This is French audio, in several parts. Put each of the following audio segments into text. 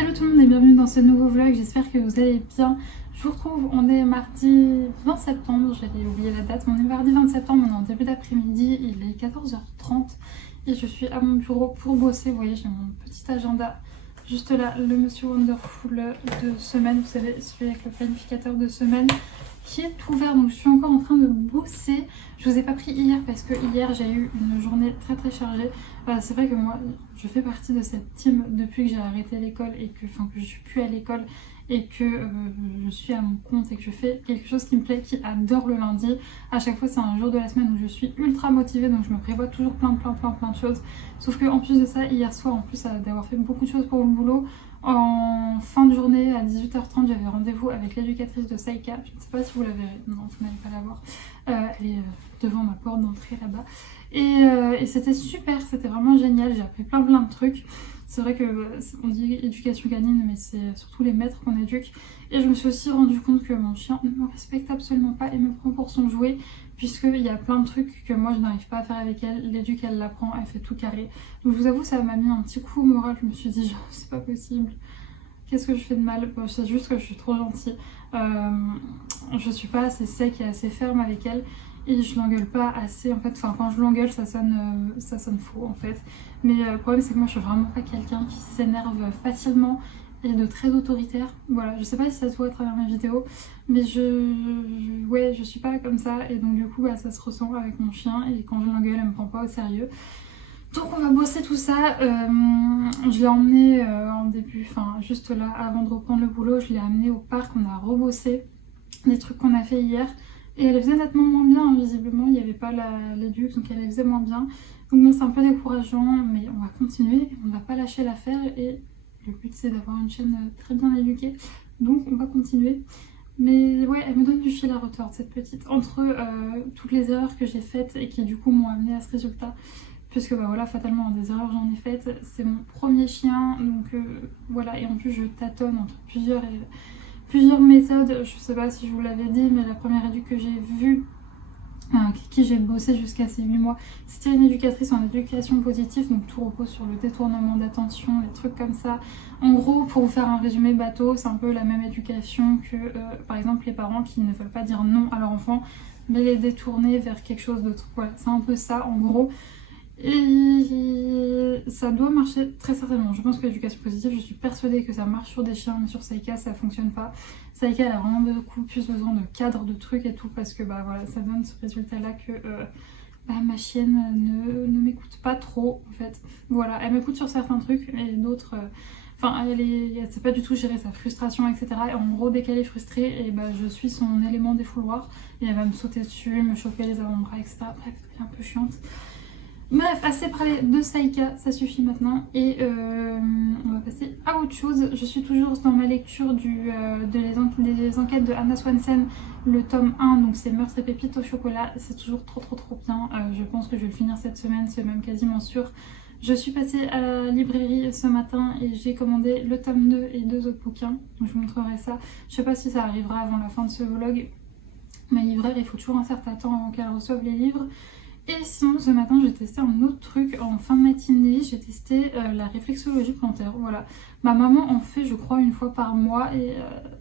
Hello tout le monde et bienvenue dans ce nouveau vlog, j'espère que vous allez bien. Je vous retrouve, on est mardi 20 septembre, j'avais oublié la date, mais on est mardi 20 septembre, on est en début d'après-midi, il est 14h30 et je suis à mon bureau pour bosser. Vous voyez, j'ai mon petit agenda juste là, le Monsieur Wonderful de semaine, vous savez, celui avec le planificateur de semaine qui est ouvert, donc je suis encore en train de bosser. Je vous ai pas pris hier parce que hier j'ai eu une journée très chargée. C'est vrai que moi je fais partie de cette team depuis que j'ai arrêté l'école et que, que je suis plus à l'école et que je suis à mon compte et que je fais quelque chose qui me plaît, qui adore le lundi. À chaque fois c'est un jour de la semaine où je suis ultra motivée, donc je me prévois toujours plein de choses. Sauf que en plus de ça, hier soir, en plus d'avoir fait beaucoup de choses pour le boulot, en fin de journée à 18h30 j'avais rendez-vous avec l'éducatrice de Saïka. Je ne sais pas si vous la verrez, non vous n'allez pas la voir, elle est devant ma porte d'entrée là-bas et c'était super, c'était vraiment génial, j'ai appris plein de trucs. C'est vrai que on dit éducation canine mais c'est surtout les maîtres qu'on éduque, et je me suis aussi rendu compte que mon chien ne me respecte absolument pas et me prend pour son jouet, puisqu'il y a plein de trucs que moi je n'arrive pas à faire avec elle. L'éduc elle l'apprend, elle fait tout carré. Donc je vous avoue, ça m'a mis un petit coup au moral, je me suis dit genre c'est pas possible, qu'est-ce que je fais de mal? Bon, c'est juste que je suis trop gentille, je suis pas assez sec et assez ferme avec elle et je l'engueule pas assez en fait, enfin quand je l'engueule ça sonne faux en fait. Mais le problème c'est que moi je suis vraiment pas quelqu'un qui s'énerve facilement et de très autoritaire. Voilà, je sais pas si ça se voit à travers mes vidéos, mais je suis pas comme ça, et donc du coup ça se ressent avec mon chien, et quand je l'engueule elle me prend pas au sérieux. Donc on va bosser tout ça. Je l'ai emmené en début, juste là avant de reprendre le boulot, je l'ai amené au parc, on a rebossé des trucs qu'on a fait hier. Et elle faisait nettement moins bien, hein, visiblement, il n'y avait pas l'éduc, donc elle faisait moins bien. Donc bon, c'est un peu décourageant, mais on va continuer, on va pas lâcher l'affaire, et le but c'est d'avoir une chaîne très bien éduquée, donc on va continuer. Mais ouais, elle me donne du fil à retordre cette petite, entre toutes les erreurs que j'ai faites et qui du coup m'ont amené à ce résultat. Puisque voilà, fatalement des erreurs j'en ai faites, c'est mon premier chien, donc voilà, et en plus je tâtonne entre plusieurs méthodes. Je sais pas si je vous l'avais dit, mais la première éduque que j'ai vue, qui j'ai bossé jusqu'à ces 8 mois, c'était une éducatrice en éducation positive, donc tout repose sur le détournement d'attention, des trucs comme ça. En gros, pour vous faire un résumé bateau, c'est un peu la même éducation que par exemple les parents qui ne veulent pas dire non à leur enfant, mais les détourner vers quelque chose d'autre. Voilà, c'est un peu ça en gros. Et ça doit marcher très certainement. Je pense que l'éducation positive, je suis persuadée que ça marche sur des chiens, mais sur Saïka ça fonctionne pas. Saïka elle a vraiment beaucoup plus besoin de cadre, de trucs et tout, parce que voilà, ça donne ce résultat là que ma chienne ne m'écoute pas trop en fait. Voilà, elle m'écoute sur certains trucs et d'autres elle sait pas du tout gérer sa frustration, etc. Et en gros, dès qu'elle est frustrée, et je suis son élément défouloir et elle va me sauter dessus, me choper les avant-bras, etc. Bref, elle est un peu chiante. Bref, assez parlé de Saïka, ça suffit maintenant, et on va passer à autre chose. Je suis toujours dans ma lecture des enquêtes de Anna Swanson, le tome 1, donc c'est Meurtre et pépites au chocolat. C'est toujours trop bien, je pense que je vais le finir cette semaine, c'est même quasiment sûr. Je suis passée à la librairie ce matin et j'ai commandé le tome 2 et 2 autres bouquins, donc je vous montrerai ça. Je sais pas si ça arrivera avant la fin de ce vlog. Ma libraire, il faut toujours un certain temps avant qu'elle reçoive les livres. Et sinon, ce matin, j'ai testé un autre truc en fin de matinée. J'ai testé la réflexologie plantaire. Voilà. Ma maman en fait, je crois, une fois par mois, et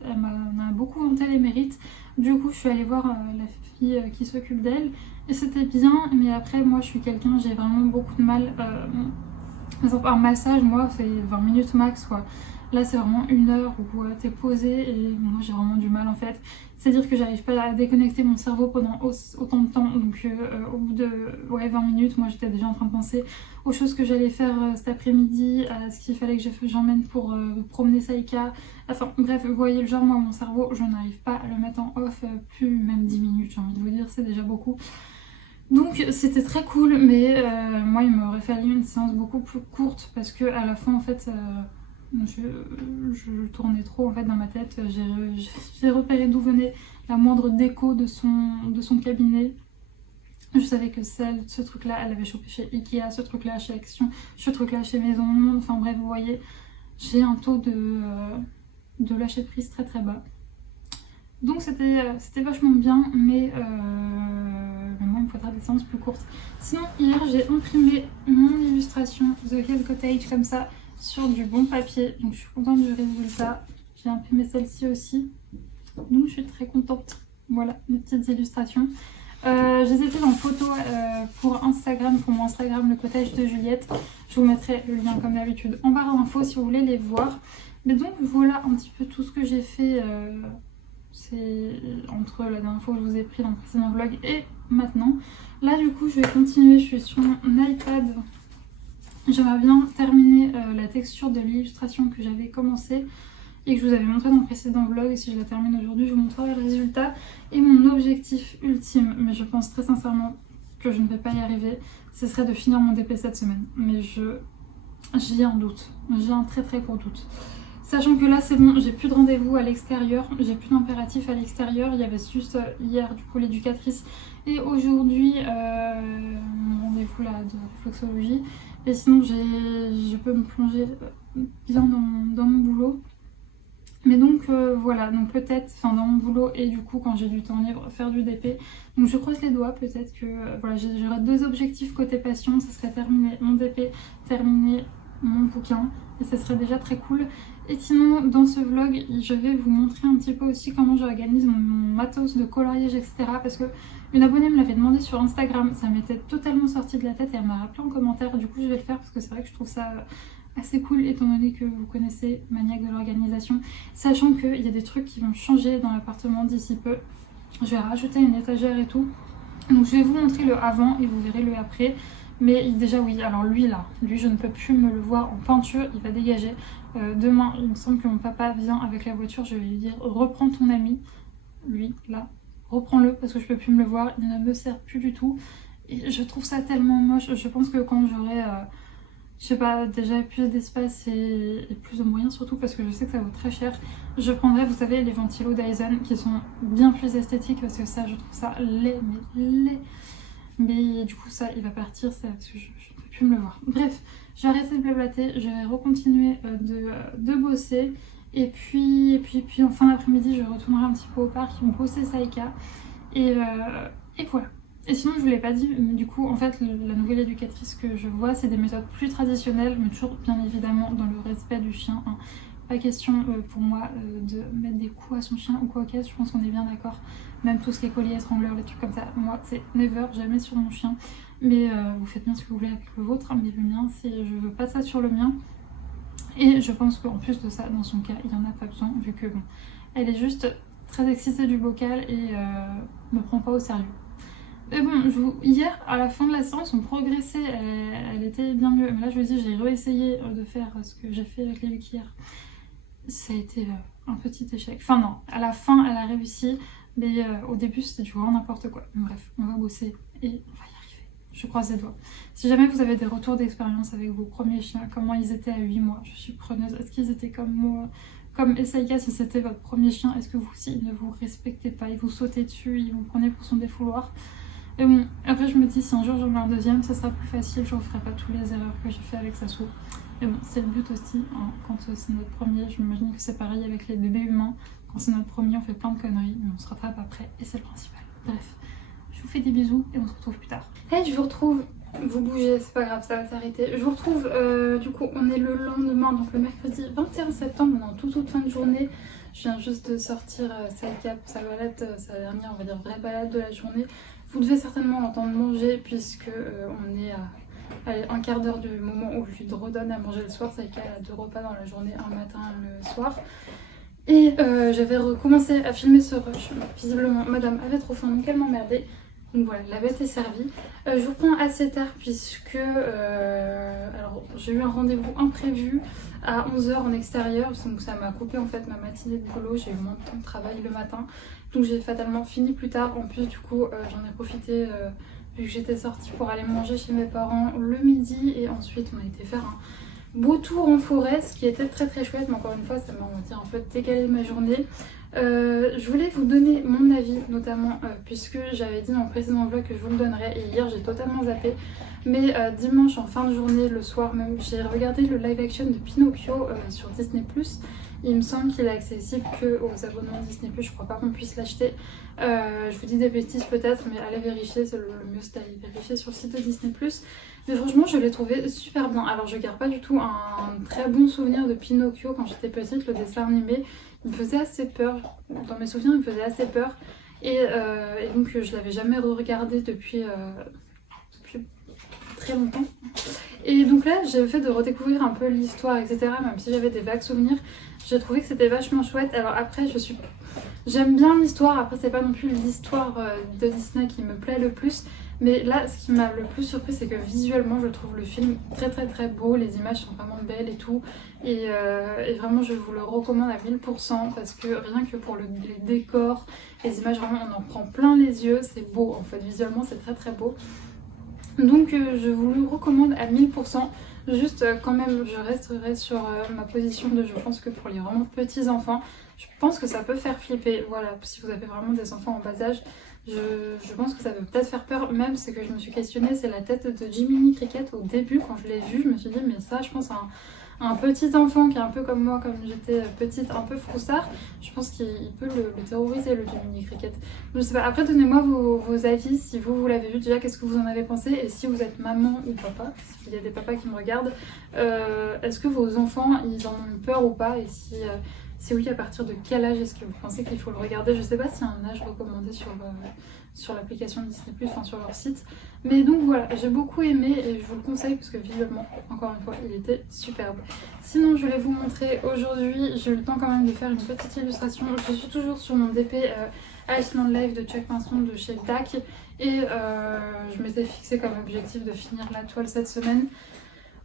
elle m'en a beaucoup vanté les mérites. Du coup, je suis allée voir la fille qui s'occupe d'elle, et c'était bien. Mais après, moi, je suis quelqu'un, j'ai vraiment beaucoup de mal. Par exemple, un massage, moi, c'est 20 minutes max, quoi. Là, c'est vraiment 1 heure où t'es posé, et moi, j'ai vraiment du mal en fait. C'est-à-dire que j'arrive pas à déconnecter mon cerveau pendant autant de temps. Donc au bout de 20 minutes, moi j'étais déjà en train de penser aux choses que j'allais faire cet après-midi, à ce qu'il fallait que j'emmène pour promener Saïka. Enfin bref, vous voyez le genre, moi mon cerveau, je n'arrive pas à le mettre en off, plus même 10 minutes, j'ai envie de vous dire, c'est déjà beaucoup. Donc c'était très cool, mais moi il m'aurait fallu une séance beaucoup plus courte, parce que à la fin en fait... je tournais trop en fait dans ma tête. J'ai repéré d'où venait la moindre déco de son cabinet. Je savais que ce truc là elle avait chopé chez Ikea, ce truc là chez Action, ce truc là chez Maison Monde. Enfin bref, vous voyez, j'ai un taux de lâcher prise très bas. Donc c'était vachement bien, mais moi il me faudra des séances plus courtes. Sinon hier j'ai imprimé mon illustration The Hill Cottage comme ça sur du bon papier, donc je suis contente du résultat. J'ai imprimé celle-ci aussi, donc je suis très contente. Voilà mes petites illustrations. Je les ai prises en photo pour Instagram, pour mon Instagram, le cottage de Juliette. Je vous mettrai le lien comme d'habitude en barre d'infos si vous voulez les voir. Mais donc voilà un petit peu tout ce que j'ai fait. C'est entre la dernière fois que je vous ai pris dans le précédent vlog et maintenant. Là du coup je vais continuer, je suis sur mon iPad. J'aimerais bien terminer la texture de l'illustration que j'avais commencé et que je vous avais montré dans le précédent vlog. Et si je la termine aujourd'hui, je vous montrerai le résultat et mon objectif ultime. Mais je pense très sincèrement que je ne vais pas y arriver. Ce serait de finir mon DP cette semaine. Mais j'ai un doute. J'ai un très très gros doute. Sachant que là c'est bon, j'ai plus de rendez-vous à l'extérieur, j'ai plus d'impératif à l'extérieur. Il y avait juste hier du coup l'éducatrice et aujourd'hui mon rendez-vous là de réflexologie. Et sinon je peux me plonger bien dans mon boulot. Mais donc voilà, donc peut-être, enfin dans mon boulot et du coup quand j'ai du temps libre, faire du DP. Donc je croise les doigts, peut-être que voilà, j'aurai 2 objectifs côté passion, ça serait terminer mon DP, terminer mon bouquin et ça serait déjà très cool. Et sinon dans ce vlog je vais vous montrer un petit peu aussi comment j'organise mon matos de coloriage etc. Parce que une abonnée me l'avait demandé sur Instagram, ça m'était totalement sorti de la tête et elle m'a rappelé en commentaire. Du coup je vais le faire parce que c'est vrai que je trouve ça assez cool étant donné que vous connaissez Maniaque de l'organisation. Sachant qu'il y a des trucs qui vont changer dans l'appartement d'ici peu. Je vais rajouter une étagère et tout. Donc je vais vous montrer le avant et vous verrez le après. Mais déjà oui, alors lui je ne peux plus me le voir en peinture, il va dégager. Demain, il me semble que mon papa vient avec la voiture, je vais lui dire reprends ton ami, lui là, reprends-le parce que je peux plus me le voir, il ne me sert plus du tout. Et je trouve ça tellement moche, je pense que quand j'aurai, je sais pas, déjà plus d'espace et plus de moyens surtout parce que je sais que ça vaut très cher, je prendrai, vous savez, les ventilos Dyson qui sont bien plus esthétiques parce que ça, je trouve ça laid, mais laid. Mais du coup ça il va partir ça, parce que je ne peux plus me le voir. Bref, je vais arrêter de blablater, je vais recontinuer de bosser. Et puis en fin d'après-midi je retournerai un petit peu au parc, bosser Saïka. Et voilà. Et sinon je vous l'ai pas dit, du coup en fait la nouvelle éducatrice que je vois c'est des méthodes plus traditionnelles, mais toujours bien évidemment dans le respect du chien, hein. Pas question pour moi de mettre des coups à son chien ou quoi que, je pense qu'on est bien d'accord. Même tout ce qui est collier, étrangleur, les trucs comme ça, moi c'est never, jamais sur mon chien. Mais vous faites bien ce que vous voulez avec le vôtre, mais le mien, je veux pas ça sur le mien. Et je pense qu'en plus de ça, dans son cas, il n'y en a pas besoin, vu que bon, elle est juste très excitée du bocal et me prend pas au sérieux. Mais bon, hier, à la fin de la séance, on progressait, elle était bien mieux. Mais là, je vous dis, j'ai réessayé de faire ce que j'ai fait avec les Luc hier. Ça a été un petit échec. Enfin non, à la fin, elle a réussi, mais au début, c'était du grand n'importe quoi. Mais bref, on va bosser et on va y arriver. Je croise les doigts. Si jamais vous avez des retours d'expérience avec vos premiers chiens, comment ils étaient à 8 mois, je suis preneuse. Est-ce qu'ils étaient comme moi, comme Saïka, si c'était votre premier chien? Est-ce que vous aussi, ils ne vous respectaient pas, ils vous sautaient dessus, ils vous prenaient pour son défouloir? Et bon, après je me dis si un jour j'en ai un deuxième, ça sera plus facile, je ne referai pas toutes les erreurs que j'ai fait avec Sassou. Mais bon, c'est le but aussi, hein. Quand c'est notre premier, je m'imagine que c'est pareil avec les bébés humains. Quand c'est notre premier, on fait plein de conneries, mais on se rattrape après et c'est le principal. Bref, je vous fais des bisous et on se retrouve plus tard. Et je vous retrouve, vous bougez, c'est pas grave, ça va s'arrêter. Je vous retrouve, du coup, on est le lendemain, donc le mercredi 21 septembre, on est en toute fin de journée. Je viens juste de sortir Saïka pour sa balade, sa dernière, on va dire, vraie balade de la journée. Vous devez certainement l'entendre manger puisque on est à un quart d'heure du moment où je lui redonne à manger le soir. Saïka a 2 repas dans la journée, un matin, le soir. Et j'avais recommencé à filmer ce rush. Visiblement, madame avait trop faim, donc elle m'emmerdait. Donc voilà, la bête est servie. Je vous reprends assez tard puisque alors j'ai eu un rendez-vous imprévu à 11 h en extérieur. Donc ça m'a coupé en fait ma matinée de boulot. J'ai eu moins de temps de travail le matin. Donc j'ai fatalement fini plus tard. En plus du coup j'en ai profité vu que j'étais sortie pour aller manger chez mes parents le midi. Et ensuite on a été faire un beau tour en forêt, ce qui était très très chouette. Mais encore une fois ça m'a un peu décalé ma journée. Je voulais vous donner mon avis notamment puisque j'avais dit dans le précédent vlog que je vous le donnerais et hier j'ai totalement zappé, mais dimanche en fin de journée, le soir même, j'ai regardé le live action de Pinocchio sur Disney+, Il me semble qu'il est accessible que aux abonnements Disney+, je crois pas qu'on puisse l'acheter. Je vous dis des bêtises peut-être, mais allez vérifier, c'est le mieux c'est d'aller vérifier sur le site de Disney+. Mais franchement, je l'ai trouvé super bien. Alors je garde pas du tout un très bon souvenir de Pinocchio quand j'étais petite, le dessin animé. Il me faisait assez peur, dans mes souvenirs il me faisait assez peur. Et donc je l'avais jamais re-regardé depuis très longtemps. Et donc là j'ai fait de redécouvrir un peu l'histoire, etc. Même si j'avais des vagues souvenirs, j'ai trouvé que c'était vachement chouette. Alors après j'aime bien l'histoire, après c'est pas non plus l'histoire de Disney qui me plaît le plus. Mais là ce qui m'a le plus surpris c'est que visuellement je trouve le film très très très beau, les images sont vraiment belles et tout. Et vraiment je vous le recommande à 1000% parce que rien que pour les décors, les images vraiment on en prend plein les yeux, c'est beau en fait, visuellement c'est très très beau. Donc je vous le recommande à 1000%. Juste quand même je resterai sur ma position de je pense que pour les vraiment petits enfants, je pense que ça peut faire flipper. Voilà, si vous avez vraiment des enfants en bas âge, je pense que ça peut peut-être faire peur. Même ce que je me suis questionnée, c'est la tête de Jiminy Cricket au début quand je l'ai vue. Je me suis dit mais ça je pense à un petit enfant qui est un peu comme moi, comme j'étais petite, un peu froussard, je pense qu'il peut le terroriser le Jiminy Cricket. Je sais pas, après donnez-moi vos avis, si vous l'avez vu déjà, qu'est-ce que vous en avez pensé, et si vous êtes maman ou papa, s'il y a des papas qui me regardent, est-ce que vos enfants ils en ont peur ou pas, et si oui, à partir de quel âge est-ce que vous pensez qu'il faut le regarder? Je sais pas s'il y a un âge recommandé sur l'application Disney+, enfin sur leur site. Mais donc voilà, j'ai beaucoup aimé et je vous le conseille parce que visuellement, encore une fois, il était superbe. Sinon, je voulais vous montrer aujourd'hui, j'ai eu le temps quand même de faire une petite illustration. Je suis toujours sur mon DP Iceland Live de Chuck Pinson de chez DAC et je m'étais fixé comme objectif de finir la toile cette semaine.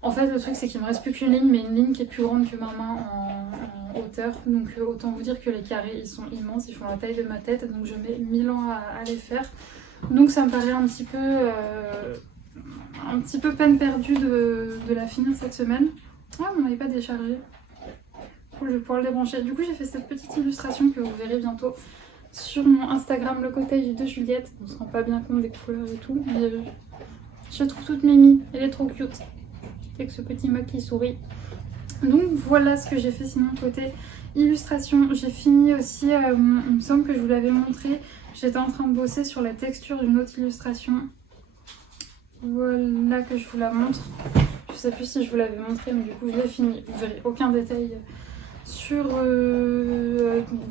En fait, le truc c'est qu'il me reste plus qu'une ligne, mais une ligne qui est plus grande que ma main en hauteur. Donc autant vous dire que les carrés ils sont immenses, ils font la taille de ma tête, donc je mets 1000 ans à les faire. Donc ça me paraît un petit peu peine perdue de la finir cette semaine. Ah, mon iPad est chargé. Cool, je vais pouvoir le débrancher. Du coup, j'ai fait cette petite illustration que vous verrez bientôt sur mon Instagram, le cottage de Juliette. On se rend pas bien compte des couleurs et tout, mais je trouve toute mimi. Elle est trop cute. Avec ce petit mug qui sourit. Donc voilà ce que j'ai fait sinon côté illustration. J'ai fini aussi, il me semble que je vous l'avais montré, j'étais en train de bosser sur la texture d'une autre illustration. Voilà que je vous la montre. Je sais plus si je vous l'avais montré mais du coup je l'ai fini. Vous verrez aucun détail sur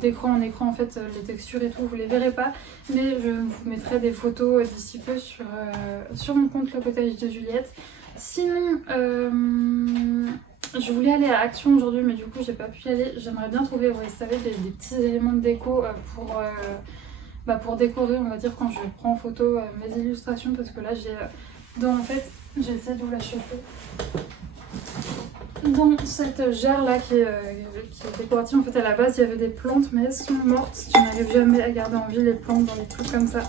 d'écran en écran en fait, les textures et tout vous les verrez pas. Mais je vous mettrai des photos d'ici peu sur mon compte le cottage de Juliette. Sinon, je voulais aller à Action aujourd'hui, mais du coup, j'ai pas pu y aller. J'aimerais bien trouver, vous savez, des petits éléments de déco pour décorer, on va dire, quand je prends en photo mes illustrations, parce que là, j'ai essayé de vous la choper. Dans cette jarre-là qui est décorative, en fait, à la base, il y avait des plantes, mais elles sont mortes. Je n'arrive jamais à garder en vie les plantes dans les trucs comme ça.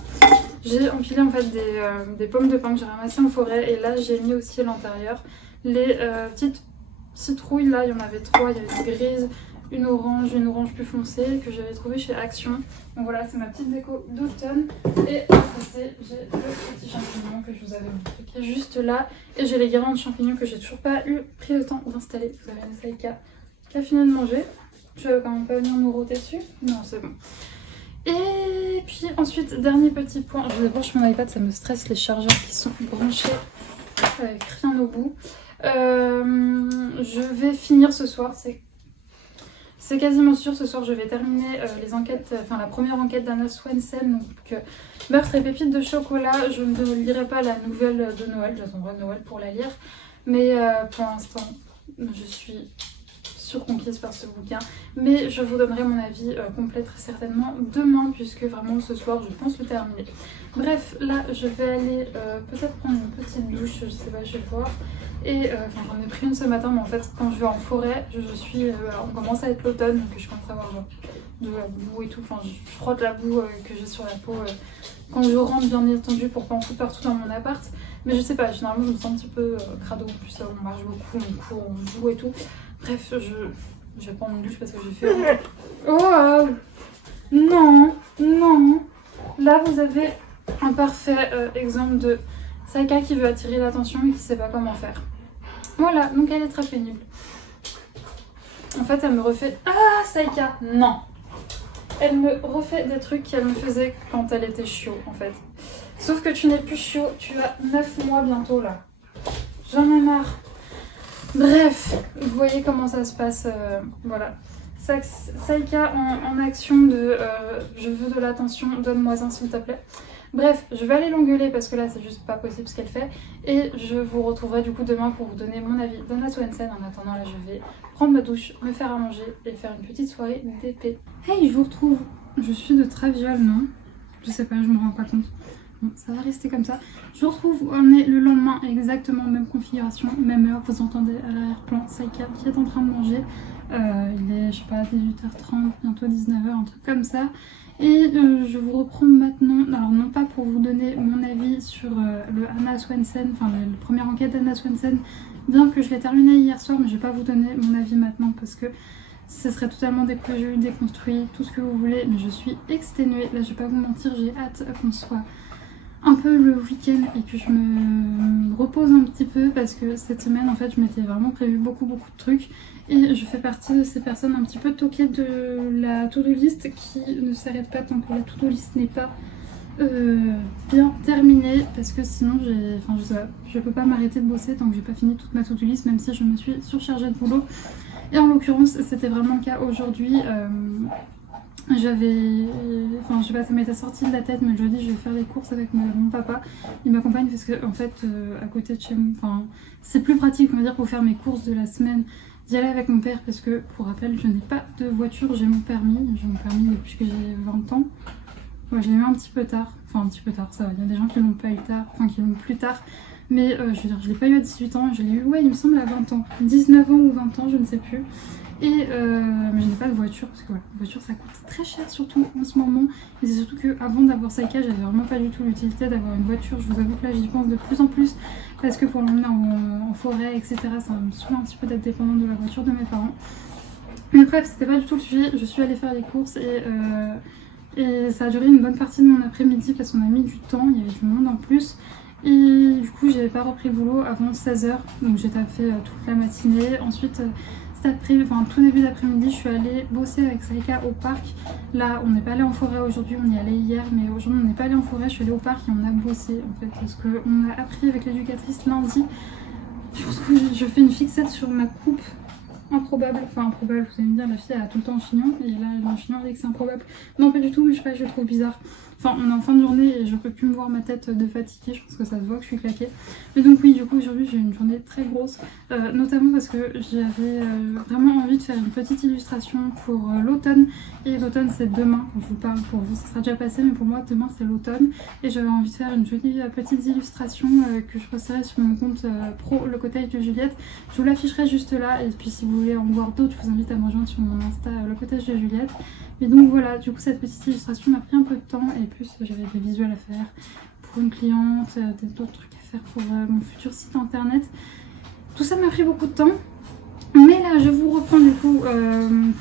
J'ai empilé en fait des pommes de pin que j'ai ramassées en forêt et là j'ai mis aussi à l'intérieur les petites citrouilles. Là il y en avait 3, il y avait une grise, une orange plus foncée que j'avais trouvée chez Action. Donc voilà, c'est ma petite déco d'automne. Et à côté j'ai le petit champignon que je vous avais montré qui est juste là. Et j'ai les guirlandes de champignons que j'ai toujours pas pris le temps d'installer. Vous avez une Saïka qui a fini de manger. Tu vas quand même pas venir nous rôter dessus? Non, c'est bon. Et puis ensuite, dernier petit point, je débranche mon iPad, ça me stresse les chargeurs qui sont branchés avec rien au bout. Je vais finir ce soir, c'est quasiment sûr, ce soir je vais terminer les enquêtes, enfin la première enquête d'Anna Swensen, donc meurtre et pépites de chocolat. Je ne lirai pas la nouvelle de Noël, j'attendrai Noël pour la lire, mais pour l'instant je suis surconquise par ce bouquin, mais je vous donnerai mon avis complet très certainement demain puisque vraiment ce soir je pense le terminer. Bref, là je vais aller peut-être prendre une petite douche, je sais pas, je vais voir. Et j'en ai pris une ce matin, mais en fait quand je vais en forêt, on commence à être l'automne, donc je commence à avoir genre de la boue et tout, enfin je frotte la boue que j'ai sur la peau quand je rentre, bien entendu, pour pas en foutre partout dans mon appart. Mais je sais pas, généralement je me sens un petit peu crado, en plus on marche beaucoup, on court, on joue et tout. Bref, je vais prendre une douche parce que j'ai fait... Oh non, non. Là vous avez un parfait exemple de Saïka qui veut attirer l'attention et qui sait pas comment faire. Voilà, donc elle est très pénible. En fait, elle me refait... Ah, Saïka, non. Elle me refait des trucs qu'elle me faisait quand elle était chiot, en fait. Sauf que tu n'es plus chiot, tu as 9 mois bientôt, là. J'en ai marre. Bref, vous voyez comment ça se passe, voilà. Saïka en action de je veux de l'attention, donne-moi un s'il te plaît. Bref, je vais aller l'engueuler parce que là c'est juste pas possible ce qu'elle fait. Et je vous retrouverai du coup demain pour vous donner mon avis d'Anna Swensen. En attendant là je vais prendre ma douche, me faire à manger et faire une petite soirée d'épée. Hey, je vous retrouve. Je suis de Traviole, non? Je sais pas, je me rends pas compte. Bon, ça va rester comme ça. Je vous retrouve, on est le lendemain, exactement même configuration, même heure. Vous entendez à l'arrière-plan Saïka qui est en train de manger. Il est, je sais pas, 18h30, bientôt 19h, un truc comme ça. Et je vous reprends maintenant, alors non pas pour vous donner mon avis sur le Anna Swensen, enfin la première enquête d'Anna Swensen, bien que je l'ai terminée hier soir, mais je vais pas vous donner mon avis maintenant parce que ce serait totalement déconstruit, tout ce que vous voulez, mais je suis exténuée. Là je vais pas vous mentir, j'ai hâte qu'on soit un peu le week-end et que je me repose un petit peu parce que cette semaine en fait je m'étais vraiment prévu beaucoup de trucs et je fais partie de ces personnes un petit peu toquées de la to-do list qui ne s'arrête pas tant que la to-do list n'est pas bien terminée parce que sinon je sais pas, je peux pas m'arrêter de bosser tant que j'ai pas fini toute ma to-do list même si je me suis surchargée de boulot et en l'occurrence c'était vraiment le cas aujourd'hui. J'avais, enfin je sais pas, ça m'était sorti de la tête, mais le jeudi je vais faire les courses avec mon papa. Il m'accompagne parce que en fait à côté de chez moi, enfin c'est plus pratique on va dire pour faire mes courses de la semaine d'y aller avec mon père parce que pour rappel je n'ai pas de voiture, j'ai mon permis depuis que j'ai 20 ans. Ouais, je l'ai eu un petit peu tard, enfin un petit peu tard ça va, il y a des gens qui l'ont pas eu tard, enfin qui l'ont plus tard. Mais je veux dire, je l'ai pas eu à 18 ans, je l'ai eu, ouais, il me semble à 20 ans, 19 ans ou 20 ans, je ne sais plus. Et mais je n'ai pas de voiture parce que voilà, la voiture ça coûte très cher surtout en ce moment. Et c'est surtout qu'avant d'avoir Saïka, j'avais vraiment pas du tout l'utilité d'avoir une voiture. Je vous avoue que là j'y pense de plus en plus parce que pour l'emmener en forêt, etc., ça me saoule un petit peu d'être dépendante de la voiture de mes parents. Mais bref, c'était pas du tout le sujet. Je suis allée faire les courses et ça a duré une bonne partie de mon après-midi parce qu'on a mis du temps, il y avait du monde en plus. Et du coup, j'avais pas repris le boulot avant 16h, donc j'ai taffé toute la matinée. Ensuite, tout début d'après-midi, je suis allée bosser avec Saïka au parc. Là, on n'est pas allé en forêt aujourd'hui, on y allait hier, mais aujourd'hui on n'est pas allé en forêt. Je suis allée au parc et on a bossé en fait, parce qu'on a appris avec l'éducatrice lundi. Je fais une fixette sur ma coupe. Improbable, enfin improbable, vous allez me dire la fille elle a tout le temps un chignon et là elle a un chignon avec c'est improbable. Non pas du tout mais je sais pas, je le trouve bizarre. Enfin on est en fin de journée et je peux plus me voir ma tête de fatiguée, je pense que ça se voit que je suis claquée. Mais donc oui du coup aujourd'hui j'ai une journée très grosse, notamment parce que j'avais vraiment envie de faire une petite illustration pour l'automne. Et l'automne c'est demain, quand je vous parle pour vous ça sera déjà passé mais pour moi demain c'est l'automne. Et j'avais envie de faire une jolie petite illustration que je posterai sur mon compte pro Le Cottage de Juliette. Je vous l'afficherai juste là et puis si vous voulez en voir d'autres, je vous invite à me rejoindre sur mon Insta Le Cottage de Juliette. Et donc voilà, du coup cette petite illustration m'a pris un peu de temps et plus j'avais des visuels à faire pour une cliente, d'autres trucs à faire pour mon futur site internet. Tout ça m'a pris beaucoup de temps. Mais là je vous reprends du coup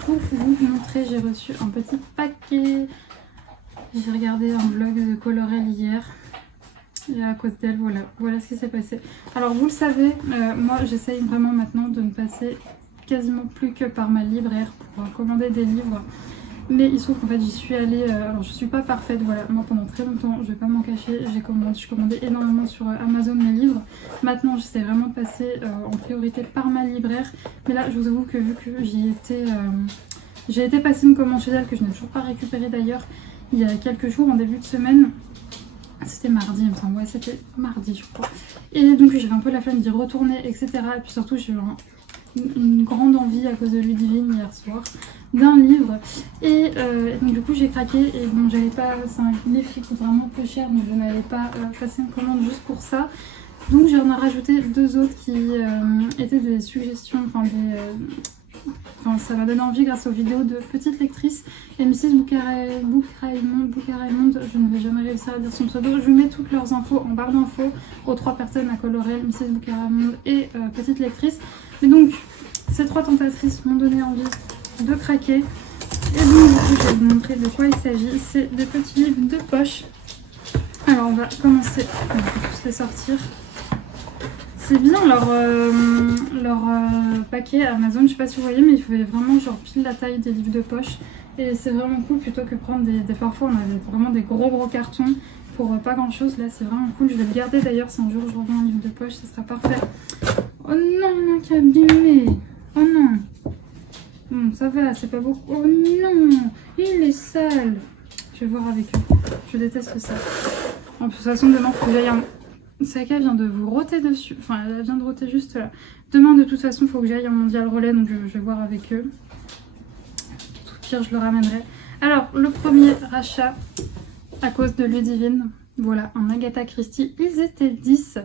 pour vous montrer, j'ai reçu un petit paquet. J'ai regardé un vlog de Colorel hier. Et à cause d'elle, voilà ce qui s'est passé. Alors vous le savez, moi j'essaye vraiment maintenant de ne passer quasiment plus que par ma libraire pour commander des livres. Mais il se trouve qu'en fait j'y suis allée, alors je suis pas parfaite, voilà, moi pendant très longtemps, je vais pas m'en cacher, je commandais énormément sur Amazon mes livres. Maintenant j'essaie vraiment de passer en priorité par ma libraire. Mais là je vous avoue que vu que j'ai été passer une commande chez elle que je n'ai toujours pas récupérée d'ailleurs il y a quelques jours en début de semaine. C'était mardi, il me semble, ouais c'était mardi je crois. Et donc j'avais un peu la flemme d'y retourner, etc. Et puis surtout j'ai eu une grande envie à cause de Ludivine hier soir d'un livre. Et donc du coup j'ai craqué et bon j'allais pas, c'est un livre qui coûte vraiment peu cher donc je n'allais pas passer une commande juste pour ça. Donc j'en ai rajouté deux autres qui étaient des suggestions, ça m'a donné envie grâce aux vidéos de petites lectrices. Et Mrs Boukaraimond, je ne vais jamais réussir à dire son pseudo. Je vous mets toutes leurs infos en barre d'infos aux trois personnes à Colorel, Mrs Boukaraimond et petite lectrice. Et donc ces trois tentatrices m'ont donné envie de craquer. Et donc du coup je vais vous montrer de quoi il s'agit. C'est des petits livres de poche. Alors on va commencer, on va tous les sortir. C'est bien leur paquet Amazon, je sais pas si vous voyez, mais il fait vraiment genre pile la taille des livres de poche. Et c'est vraiment cool plutôt que prendre parfois on a vraiment des gros cartons pour pas grand chose. Là c'est vraiment cool, je vais le garder d'ailleurs si un jour je reviens un livre de poche, ça sera parfait. Oh non, il y en a qui a abîmé. Oh non. Bon, ça va, c'est pas beaucoup. Oh non, il est sale. Je vais voir avec eux. Je déteste ça. En toute façon, demain, il faut que j'aille un... Saka vient de vous roter dessus. Enfin, elle vient de roter juste là. Demain, de toute façon, il faut que j'aille en mondial relais, donc je vais voir avec eux. Tout pire, je le ramènerai. Alors, le premier rachat, à cause de Ludivine. Voilà, un Agatha Christie. Ils étaient 10.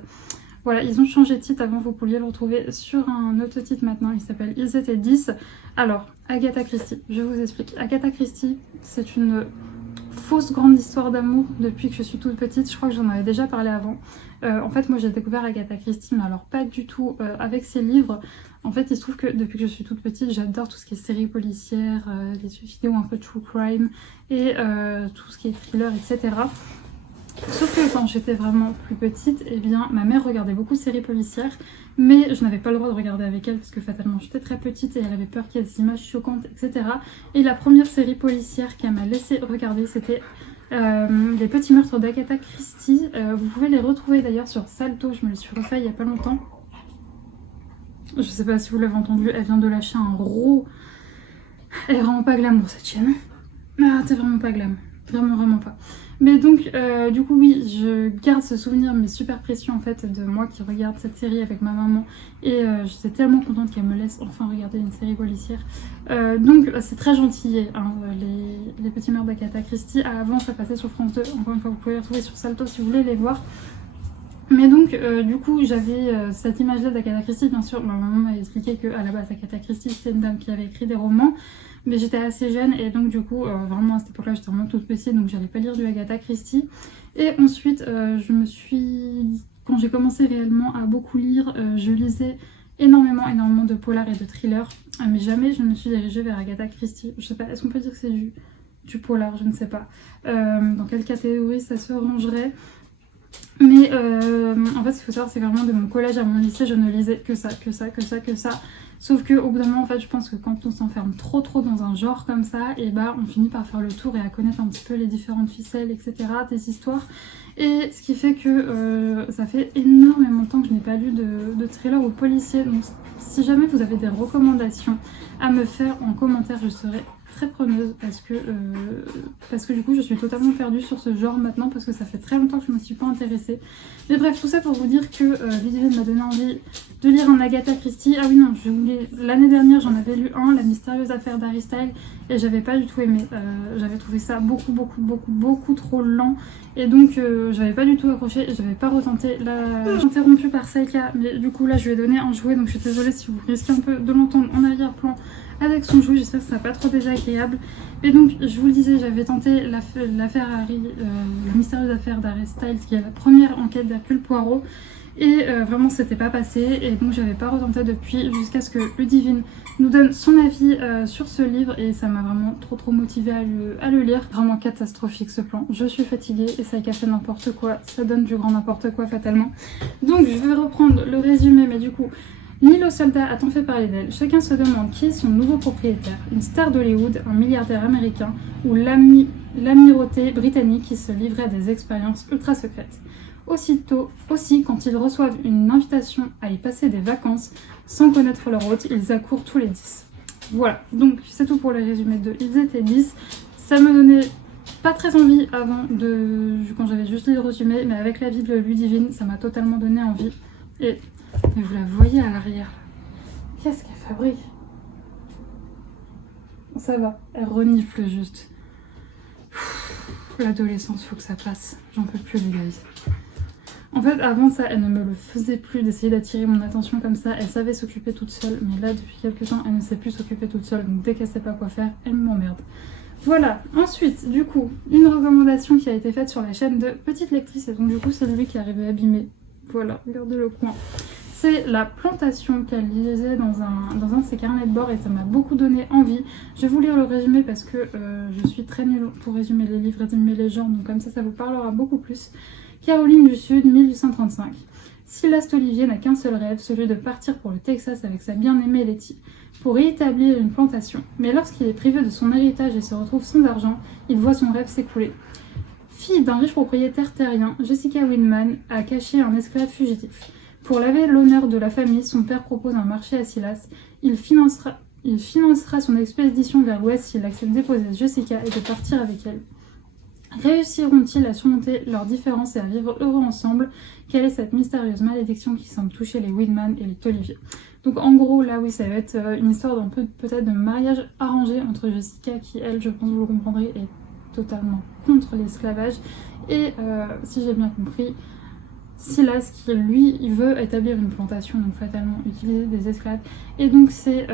Voilà, ils ont changé de titre. Avant, vous pouviez le retrouver sur un autre titre maintenant. Il s'appelle Ils étaient 10. Alors, Agatha Christie, je vous explique. Agatha Christie, c'est une fausse grande histoire d'amour depuis que je suis toute petite. Je crois que j'en avais déjà parlé avant. En fait, moi, j'ai découvert Agatha Christie, mais alors pas du tout avec ses livres. En fait, il se trouve que depuis que je suis toute petite, j'adore tout ce qui est séries policières, les vidéos un peu true crime et tout ce qui est thriller, etc. Sauf que quand j'étais vraiment plus petite, eh bien, ma mère regardait beaucoup de séries policières, mais je n'avais pas le droit de regarder avec elle parce que fatalement j'étais très petite et elle avait peur qu'il y ait des images choquantes, etc. Et la première série policière qu'elle m'a laissé regarder, c'était Les Petits Meurtres d'Agatha Christie. Vous pouvez les retrouver d'ailleurs sur Salto, je me le suis refait il n'y a pas longtemps. Je sais pas si vous l'avez entendu, elle vient de lâcher un gros... Elle est vraiment pas glamour cette chaîne. Ah, t'es vraiment pas glam. Vraiment pas. Mais donc, du coup, oui, je garde ce souvenir, mais super précieux en fait, de moi qui regarde cette série avec ma maman. Et j'étais tellement contente qu'elle me laisse enfin regarder une série policière. Donc, c'est très gentil, hein, les Petits Meurtres d'Agatha Christie. Avant, ça passait sur France 2. Encore une fois, vous pouvez les retrouver sur Salto si vous voulez les voir. Mais donc, du coup, j'avais cette image-là d'Agatha Christie. Bien sûr, ma maman m'a expliqué qu'à la base, Agatha Christie, c'était une dame qui avait écrit des romans. Mais j'étais assez jeune et donc du coup, vraiment à cette époque-là, j'étais vraiment toute petite, donc j'allais pas lire du Agatha Christie. Et ensuite, quand j'ai commencé réellement à beaucoup lire, je lisais énormément de polars et de thrillers. Mais jamais je ne me suis dirigée vers Agatha Christie. Je sais pas, est-ce qu'on peut dire que c'est du polar? Je ne sais pas. Dans quelle catégorie ça se rangerait? Mais en fait, ce qu'il faut savoir, c'est vraiment de mon collège à mon lycée, je ne lisais que ça. Sauf qu'au bout d'un moment, en fait, je pense que quand on s'enferme trop dans un genre comme ça, et bah on finit par faire le tour et à connaître un petit peu les différentes ficelles, etc., des histoires. Et ce qui fait que ça fait énormément de temps que je n'ai pas lu de thriller ou policier. Donc si jamais vous avez des recommandations à me faire en commentaire, je serai très preneuse parce que du coup je suis totalement perdue sur ce genre maintenant parce que ça fait très longtemps que je ne me suis pas intéressée. Mais bref, tout ça pour vous dire que Ludivine m'a donné envie de lire un Agatha Christie. Ah oui non, l'année dernière j'en avais lu un, La mystérieuse affaire d'Harry Styles, et j'avais pas du tout aimé. J'avais trouvé ça beaucoup trop lent et donc j'avais pas du tout accroché et j'avais pas retenté. J'ai interrompu par Saika, mais du coup là je lui ai donné un jouet, donc je suis désolée si vous risquez un peu de l'entendre en arrière-plan avec son jouet, j'espère que ça sera pas trop désagréable. Et donc, je vous le disais, j'avais tenté l'affaire Harry, la mystérieuse affaire d'Harry Styles, qui est la première enquête d'Hercule Poirot. Et vraiment, c'était pas passé. Et donc, j'avais pas retenté depuis, jusqu'à ce que Ludivine nous donne son avis sur ce livre. Et ça m'a vraiment trop motivée à le lire. Vraiment catastrophique ce plan. Je suis fatiguée et ça a fait n'importe quoi. Ça donne du grand n'importe quoi fatalement. Donc, je vais reprendre le résumé, mais du coup... L'île aux soldats a tant fait parler d'elle. Chacun se demande qui est son nouveau propriétaire. Une star d'Hollywood, un milliardaire américain ou l'amirauté britannique qui se livrait à des expériences ultra secrètes. Aussi, quand ils reçoivent une invitation à y passer des vacances, sans connaître leur hôte, ils accourent tous les 10. Voilà, donc c'est tout pour le résumé de Ils étaient 10. Ça me donnait pas très envie avant, quand j'avais juste lu le résumé, mais avec l'avis de Ludivine, ça m'a totalement donné envie. Et vous la voyez à l'arrière. Qu'est-ce qu'elle fabrique? Ça va, elle renifle juste. L'adolescence, faut que ça passe. J'en peux plus, les guys. En fait, avant ça, elle ne me le faisait plus d'essayer d'attirer mon attention comme ça. Elle savait s'occuper toute seule, mais là, depuis quelques temps, elle ne sait plus s'occuper toute seule. Donc dès qu'elle sait pas quoi faire, elle m'emmerde. Voilà, ensuite, du coup, une recommandation qui a été faite sur la chaîne de Petite Lectrice. Et donc du coup, c'est lui qui est arrivé abîmé. Voilà, regardez le coin. C'est La Plantation qu'elle lisait dans un de ses carnets de bord et ça m'a beaucoup donné envie. Je vais vous lire le résumé parce que je suis très nulle pour résumer les livres, résumer les genres, donc comme ça vous parlera beaucoup plus. Caroline du Sud, 1835. Silas Olivier n'a qu'un seul rêve, celui de partir pour le Texas avec sa bien-aimée Letty, pour y établir une plantation. Mais lorsqu'il est privé de son héritage et se retrouve sans argent, il voit son rêve s'écrouler. Fille d'un riche propriétaire terrien, Jessica Windman a caché un esclave fugitif. Pour laver l'honneur de la famille, son père propose un marché à Silas. Il financera son expédition vers l'ouest s'il accepte de déposer Jessica et de partir avec elle. Réussiront-ils à surmonter leurs différences et à vivre heureux ensemble? Quelle est cette mystérieuse malédiction qui semble toucher les Windman et les Tolivier? Donc en gros là oui ça va être une histoire d'un peu peut-être de mariage arrangé entre Jessica qui elle je pense vous le comprendrez est totalement contre l'esclavage et si j'ai bien compris Silas qui lui il veut établir une plantation donc fatalement utiliser des esclaves et donc c'est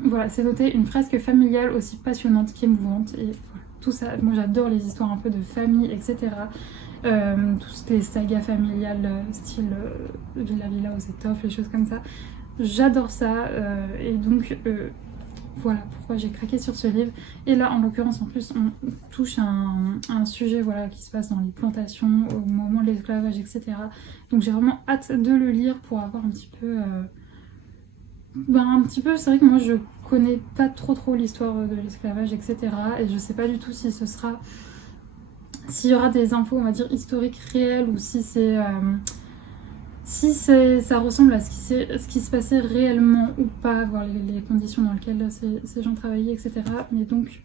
voilà c'est noté une fresque familiale aussi passionnante qu'émouvante et voilà, tout ça moi j'adore les histoires un peu de famille etc. Toutes les sagas familiales style Villa Villa aux étoffes les choses comme ça j'adore ça et donc voilà pourquoi j'ai craqué sur ce livre et là en l'occurrence en plus on touche à un sujet voilà, qui se passe dans les plantations au moment de l'esclavage etc. Donc j'ai vraiment hâte de le lire pour avoir un petit peu c'est vrai que moi je connais pas trop l'histoire de l'esclavage etc. et je sais pas du tout si ce sera s'il y aura des infos on va dire historiques réelles ou si c'est ça ressemble à ce qui se passait réellement ou pas, voir les conditions dans lesquelles ces gens travaillaient, etc. Mais donc,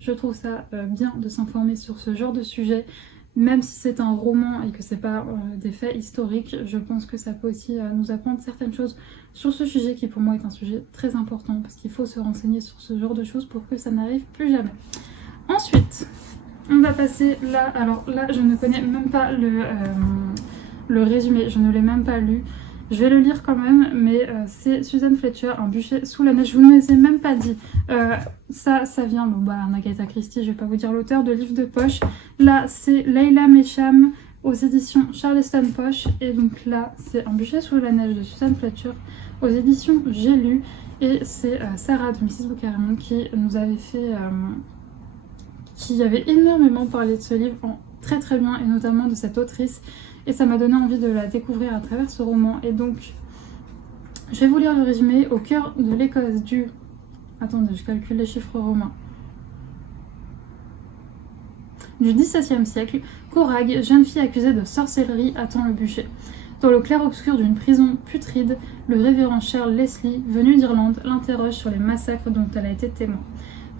je trouve ça bien de s'informer sur ce genre de sujet, même si c'est un roman et que c'est pas des faits historiques, je pense que ça peut aussi nous apprendre certaines choses sur ce sujet qui pour moi est un sujet très important parce qu'il faut se renseigner sur ce genre de choses pour que ça n'arrive plus jamais. Ensuite, on va passer là, alors là je ne connais même pas le résumé, je ne l'ai même pas lu. Je vais le lire quand même, mais c'est Susan Fletcher, Un bûcher sous la neige. Je vous ne les ai même pas dit. Ça vient, Agatha Christie, je vais pas vous dire l'auteur, de livres de poche. Là, c'est Leila Mesham aux éditions Charleston Poche. Et donc là, c'est Un bûcher sous la neige de Susan Fletcher aux éditions J'ai lu. Et c'est Sarah de Mrs. Bookerman qui nous avait fait... qui avait énormément parlé de ce livre très bien, et notamment de cette autrice. Et ça m'a donné envie de la découvrir à travers ce roman. Et donc, je vais vous lire le résumé. Au cœur de l'Écosse du... Attendez, je calcule les chiffres romains. Du XVIIe siècle, Corag, jeune fille accusée de sorcellerie, attend le bûcher. Dans le clair-obscur d'une prison putride, le révérend Charles Leslie, venu d'Irlande, l'interroge sur les massacres dont elle a été témoin.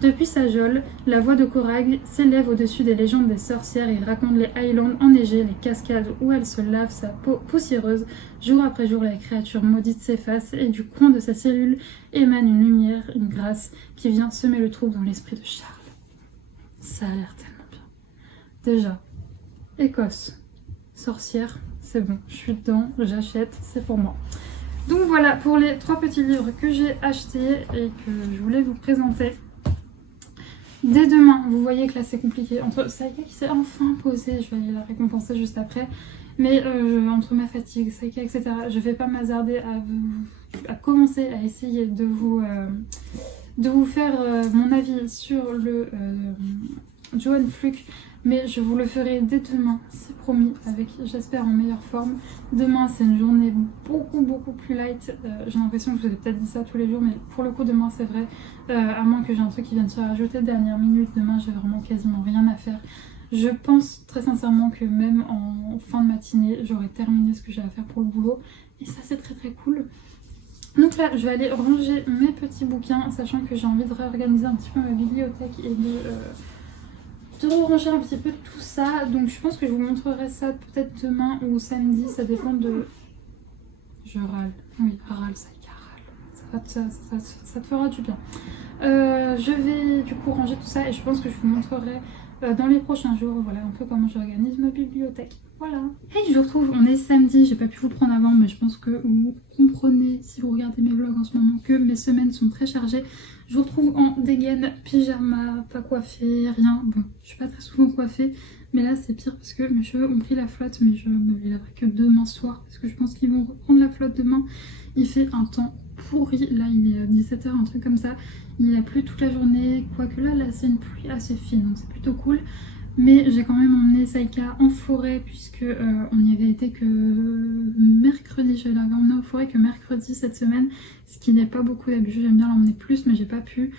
Depuis sa geôle, la voix de Corag s'élève au-dessus des légendes des sorcières et raconte les Highlands enneigés, les cascades où elle se lave sa peau poussiéreuse. Jour après jour, la créature maudite s'efface et du coin de sa cellule émane une lumière, une grâce qui vient semer le trouble dans l'esprit de Charles. Ça a l'air tellement bien. Déjà, Écosse, sorcière, c'est bon, je suis dedans, j'achète, c'est pour moi. Donc voilà pour les 3 petits livres que j'ai achetés et que je voulais vous présenter. Dès demain, vous voyez que là c'est compliqué. Entre Saïka qui s'est enfin posée, je vais aller la récompenser juste après. Mais entre ma fatigue, Saïka, etc., je vais pas m'hasarder à commencer à essayer de vous faire mon avis sur le Johann Fluke. Mais je vous le ferai dès demain, c'est promis, avec j'espère en meilleure forme. Demain c'est une journée beaucoup plus light. J'ai l'impression que je vous ai peut-être dit ça tous les jours, mais pour le coup demain c'est vrai. À moins que j'ai un truc qui vienne se rajouter de dernière minute, demain j'ai vraiment quasiment rien à faire. Je pense très sincèrement que même en fin de matinée, j'aurai terminé ce que j'ai à faire pour le boulot. Et ça c'est très cool. Donc là, je vais aller ranger mes petits bouquins, sachant que j'ai envie de réorganiser un petit peu ma bibliothèque et de ranger un petit peu tout ça. Donc je pense que je vous montrerai ça peut-être demain ou samedi, ça dépend de... Je râle. Oui, râle, ça râle. Ça te fera du bien. Je vais du coup ranger tout ça et je pense que je vous montrerai dans les prochains jours, voilà un peu comment j'organise ma bibliothèque. Voilà. Hey, je vous retrouve, on est samedi, j'ai pas pu vous le prendre avant, mais je pense que vous comprenez si vous regardez mes vlogs en ce moment que mes semaines sont très chargées. Je vous retrouve en dégaine, pyjama, pas coiffée, rien. Bon, je suis pas très souvent coiffée, mais là c'est pire parce que mes cheveux ont pris la flotte, mais je me les laverai que demain soir parce que je pense qu'ils vont reprendre la flotte demain. Il fait un temps pourri, là il est 17 h, un truc comme ça. Il a plu toute la journée, quoique là c'est une pluie assez fine, donc c'est plutôt cool. Mais j'ai quand même emmené Saïka en forêt puisque on n'y avait été que mercredi. Je l'avais emmené en forêt que mercredi cette semaine, ce qui n'est pas beaucoup d'habitude. J'aime bien l'emmener plus, mais j'ai pas pu.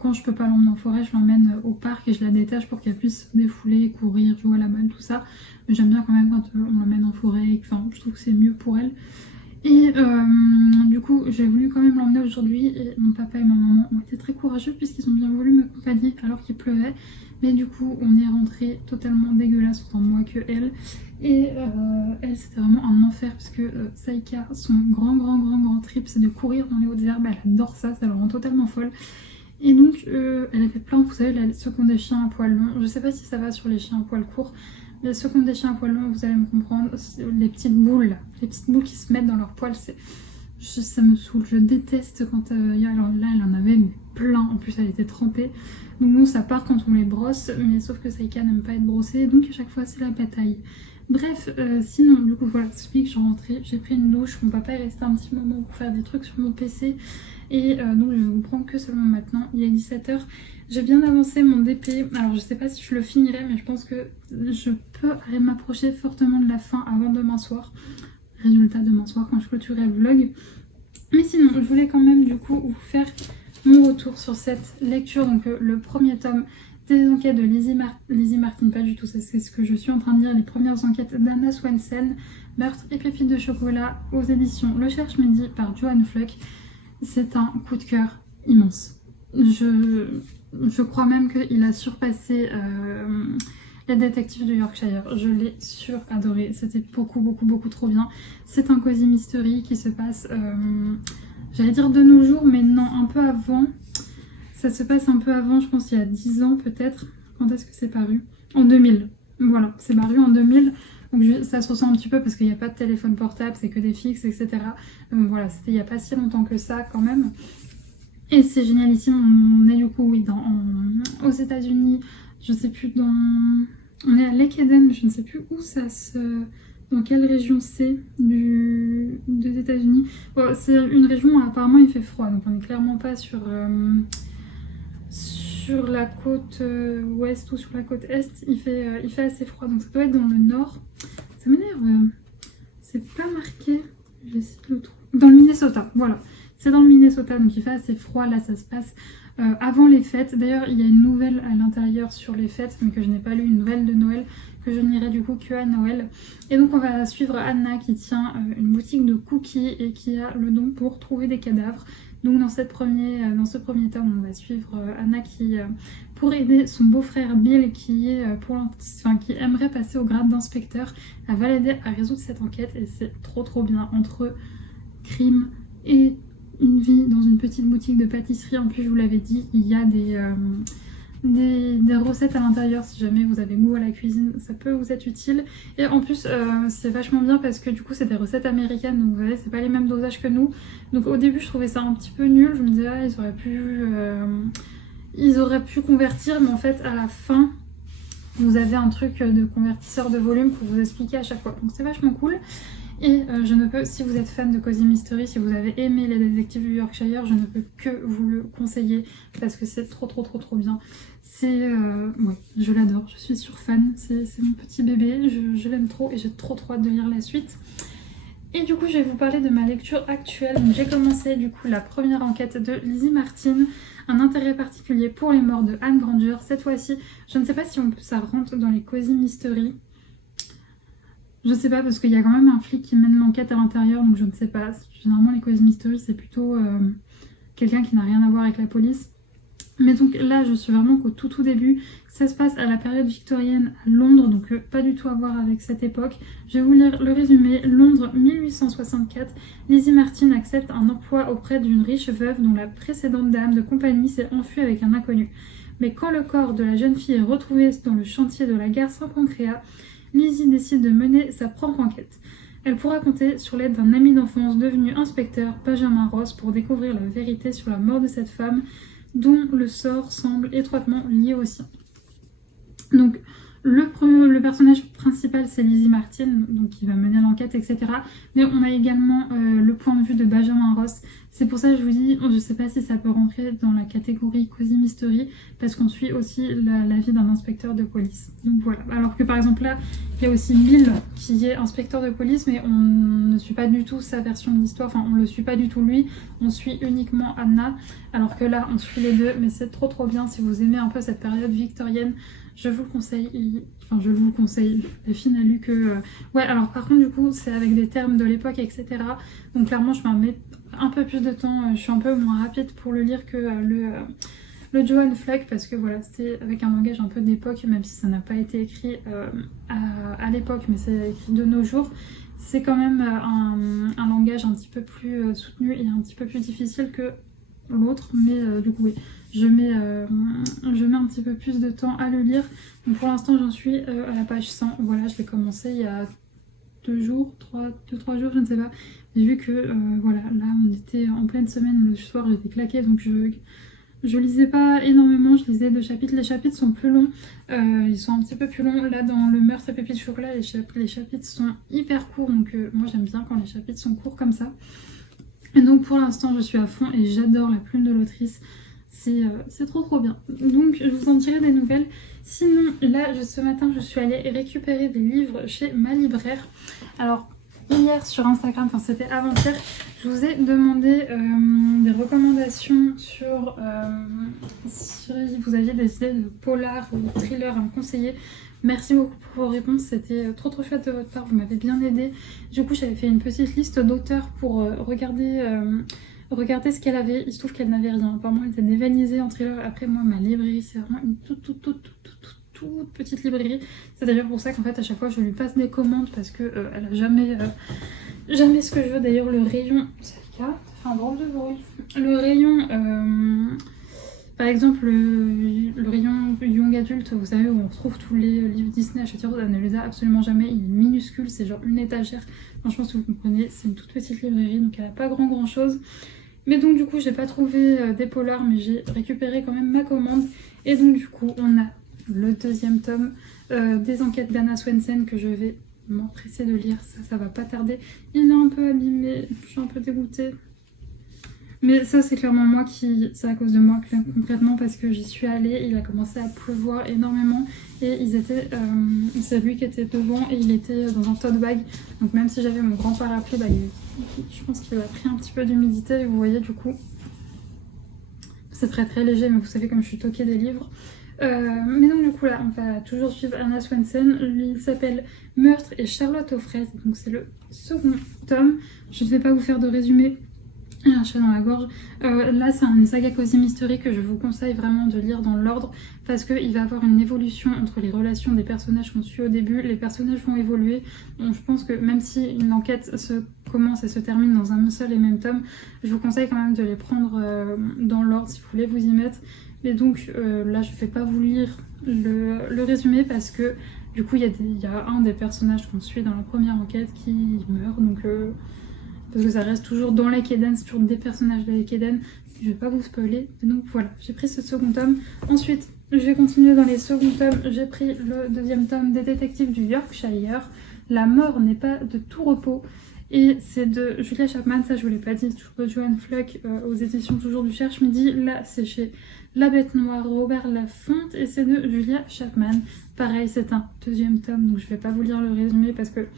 Quand je peux pas l'emmener en forêt, je l'emmène au parc et je la détache pour qu'elle puisse se défouler, courir, jouer à la balle, tout ça. Mais j'aime bien quand même quand on l'emmène en forêt. Enfin, je trouve que c'est mieux pour elle. Et du coup, j'ai voulu quand même l'emmener aujourd'hui et mon papa et ma maman ont été très courageux puisqu'ils ont bien voulu m'accompagner alors qu'il pleuvait. Mais du coup, on est rentré totalement dégueulasse, autant moi que elle. Et elle, c'était vraiment un enfer parce que Saïka, son grand trip, c'est de courir dans les hautes herbes. Elle adore ça, ça la rend totalement folle. Et donc, elle avait plein, vous savez, ceux qui ont des chiens à poil long. Je sais pas si ça va sur les chiens à poil court. Mais ceux qui ont des chiens à poil long, vous allez me comprendre, les petites boules là. Les petites boules qui se mettent dans leurs poils, ça me saoule. Je déteste quand alors là, elle en avait plein. En plus, elle était trempée. Donc nous, ça part quand on les brosse. Mais sauf que Saïka n'aime pas être brossée. Donc à chaque fois, c'est la bataille. Bref, sinon, du coup, voilà, c'est que je suis rentrée. J'ai pris une douche. Mon papa est resté un petit moment pour faire des trucs sur mon PC. Et donc, je vous prends que seulement maintenant. Il est 17h. J'ai bien avancé mon DP. Alors, je sais pas si je le finirai, mais je pense que je peux m'approcher fortement de la fin avant demain soir. Résultat, demain soir, quand je clôturerai le vlog. Mais sinon, je voulais quand même du coup vous faire mon retour sur cette lecture. Donc le premier tome des enquêtes de Lizzie Martin, pas du tout, c'est ce que je suis en train de lire, les premières enquêtes d'Anna Swensen, Meurtre et pépites de chocolat, aux éditions Le Cherche-Midi par Joanne Fluck. C'est un coup de cœur immense. Je crois même qu'il a surpassé Les Détectives de Yorkshire. Je l'ai suradoré. C'était beaucoup trop bien. C'est un cosy mystery qui se passe, j'allais dire de nos jours, mais non, un peu avant. Ça se passe un peu avant, je pense il y a 10 ans peut-être. Quand est-ce que c'est paru? En 2000. Voilà, c'est paru en 2000. Donc ça se ressent un petit peu parce qu'il n'y a pas de téléphone portable, c'est que des fixes, etc. Donc voilà, c'était il n'y a pas si longtemps que ça quand même. Et c'est génialissime. On est du coup, oui, aux États-Unis. Je sais plus on est à Lake Eden, mais je ne sais plus où ça se... Dans quelle région c'est des États-Unis. Bon, c'est une région où apparemment il fait froid, donc on n'est clairement pas sur la côte ouest ou sur la côte est. Il fait assez froid, donc ça doit être dans le nord. Ça m'énerve. C'est pas marqué. Je vais essayer de le trouver. Dans le Minnesota, voilà. C'est dans le Minnesota, donc il fait assez froid. Là, ça se passe avant les fêtes. D'ailleurs, il y a une nouvelle à l'intérieur sur les fêtes, mais que je n'ai pas lu, une nouvelle de Noël, que je n'irai du coup que à Noël. Et donc, on va suivre Anna qui tient une boutique de cookies et qui a le don pour trouver des cadavres. Donc, dans ce premier tome, on va suivre Anna qui, pour aider son beau-frère Bill, qui aimerait passer au grade d'inspecteur, elle va l'aider à résoudre cette enquête. Et c'est trop bien entre crime et une vie dans une petite boutique de pâtisserie. En plus, je vous l'avais dit, il y a des recettes à l'intérieur. Si jamais vous avez goût à la cuisine, ça peut vous être utile. Et en plus, c'est vachement bien parce que du coup, c'est des recettes américaines. Donc vous voyez, c'est pas les mêmes dosages que nous. Donc au début, je trouvais ça un petit peu nul. Je me disais, ah, ils auraient pu convertir. Mais en fait, à la fin, vous avez un truc de convertisseur de volume pour vous expliquer à chaque fois. Donc c'est vachement cool. Et je ne peux, si vous êtes fan de Cozy Mystery, si vous avez aimé Les Détectives du Yorkshire, je ne peux que vous le conseiller parce que c'est trop bien. Ouais, je l'adore, je suis fan, c'est mon petit bébé, je l'aime trop et j'ai trop hâte de lire la suite. Et du coup, je vais vous parler de ma lecture actuelle. J'ai commencé du coup la première enquête de Lizzie Martin, un intérêt particulier pour les morts de Anne Granger. Cette fois-ci, je ne sais pas si ça rentre dans les Cozy Mystery. Je sais pas parce qu'il y a quand même un flic qui mène l'enquête à l'intérieur, donc je ne sais pas. Généralement les Cozy Mystery c'est plutôt quelqu'un qui n'a rien à voir avec la police. Mais donc là je suis vraiment qu'au tout début. Ça se passe à la période victorienne à Londres, donc pas du tout à voir avec cette époque. Je vais vous lire le résumé. Londres 1864. Lizzie Martin accepte un emploi auprès d'une riche veuve dont la précédente dame de compagnie s'est enfuie avec un inconnu. Mais quand le corps de la jeune fille est retrouvé dans le chantier de la gare Saint-Pancréas, Lizzie décide de mener sa propre enquête. Elle pourra compter sur l'aide d'un ami d'enfance devenu inspecteur, Benjamin Ross, pour découvrir la vérité sur la mort de cette femme, dont le sort semble étroitement lié au sien. Donc, le personnage principal principal c'est Lizzie Martin, donc qui va mener l'enquête, etc. Mais on a également le point de vue de Benjamin Ross. C'est pour ça que je vous dis, je ne sais pas si ça peut rentrer dans la catégorie Cozy Mystery, parce qu'on suit aussi la vie d'un inspecteur de police. Donc voilà. Alors que par exemple là, il y a aussi Bill qui est inspecteur de police, mais on ne suit pas du tout sa version de l'histoire, enfin on ne le suit pas du tout lui, on suit uniquement Anna, alors que là on suit les deux, mais c'est trop bien. Si vous aimez un peu cette période victorienne, je vous le conseille. Enfin, je vous le conseille. La fille n'a lu que... Ouais, alors par contre, du coup, c'est avec des termes de l'époque, etc. Donc clairement, je m'en mets un peu plus de temps. Je suis un peu moins rapide pour le lire que le Johann Fleck, parce que voilà, c'était avec un langage un peu d'époque, même si ça n'a pas été écrit à l'époque, mais c'est écrit de nos jours. C'est quand même un langage un petit peu plus soutenu et un petit peu plus difficile que l'autre, mais du coup, oui. Je mets un petit peu plus de temps à le lire. Donc pour l'instant, j'en suis à la page 100. Voilà, je l'ai commencé il y a 2 jours, 3 jours, je ne sais pas. J'ai vu que, voilà, là, on était en pleine semaine, le soir, j'étais claquée, donc je lisais pas énormément, je lisais 2 chapitres. Les chapitres sont plus longs, ils sont un petit peu plus longs. Là, dans le meurtre et pépites de chocolat, les chapitres sont hyper courts, donc moi, j'aime bien quand les chapitres sont courts comme ça. Et donc pour l'instant, je suis à fond et j'adore la plume de l'autrice. C'est trop bien. Donc je vous en dirai des nouvelles. Sinon, là, ce matin, je suis allée récupérer des livres chez ma libraire. Alors, hier sur Instagram, enfin c'était avant-hier, je vous ai demandé des recommandations sur si vous aviez des idées de polar ou de thriller à me conseiller. Merci beaucoup pour vos réponses, c'était trop chouette de votre part, vous m'avez bien aidé. Du coup, j'avais fait une petite liste d'auteurs pour regarder ce qu'elle avait. Il se trouve qu'elle n'avait rien. Apparemment, elle était dévalisée en thriller. Après, moi, ma librairie, c'est vraiment une toute petite librairie. C'est d'ailleurs pour ça qu'en fait, à chaque fois, je lui passe des commandes parce que elle a jamais ce que je veux. D'ailleurs, le rayon... C'est le cas, ça fait un drôle de bruit. Le rayon... Par exemple, le rayon Young Adult, vous savez, où on retrouve tous les livres Disney à Châtillon, elle ne les a absolument jamais. Il est minuscule, c'est genre une étagère. Franchement, si vous comprenez, c'est une toute petite librairie, donc elle n'a pas grand chose. Mais donc du coup, j'ai pas trouvé des polars, mais j'ai récupéré quand même ma commande. Et donc du coup, on a le 2e tome des enquêtes d'Anna Swensen que je vais m'empresser de lire. Ça va pas tarder. Il est un peu abîmé, je suis un peu dégoûtée. Mais ça, c'est clairement moi c'est à cause de moi concrètement, parce que j'y suis allée, il a commencé à pleuvoir énormément et c'est lui qui était devant et il était dans un tote bag. Donc même si j'avais mon grand parapluie, je pense qu'il a pris un petit peu d'humidité et vous voyez du coup, c'est très léger, mais vous savez comme je suis toquée des livres. Mais donc du coup là, on va toujours suivre Anna Swensen. Lui, il s'appelle Meurtre et Charlotte aux fraises, donc c'est le 2e tome. Je ne vais pas vous faire de résumé. Un chat dans la gorge. Là, c'est une saga Cozy Mystery que je vous conseille vraiment de lire dans l'ordre parce qu'il va y avoir une évolution entre les relations des personnages qu'on suit au début. Les personnages vont évoluer. Donc, je pense que même si une enquête se commence et se termine dans un seul et même tome, je vous conseille quand même de les prendre dans l'ordre si vous voulez vous y mettre. Mais donc là, je ne vais pas vous lire le résumé parce que du coup, il y a un des personnages qu'on suit dans la première enquête qui meurt. Donc... parce que ça reste toujours dans Lake Eden, c'est toujours des personnages de Lake Eden. Je vais pas vous spoiler. Donc voilà, j'ai pris ce 2e tome. Ensuite, je vais continuer dans les 2e tomes. J'ai pris le 2e tome des détectives du Yorkshire. La mort n'est pas de tout repos. Et c'est de Julia Chapman, ça je vous l'ai pas dit, toujours de Johann Fleck aux éditions toujours du Cherche-Midi. Là, c'est chez La Bête Noire, Robert Laffont, et c'est de Julia Chapman. Pareil, c'est un 2e tome, donc je vais pas vous lire le résumé parce que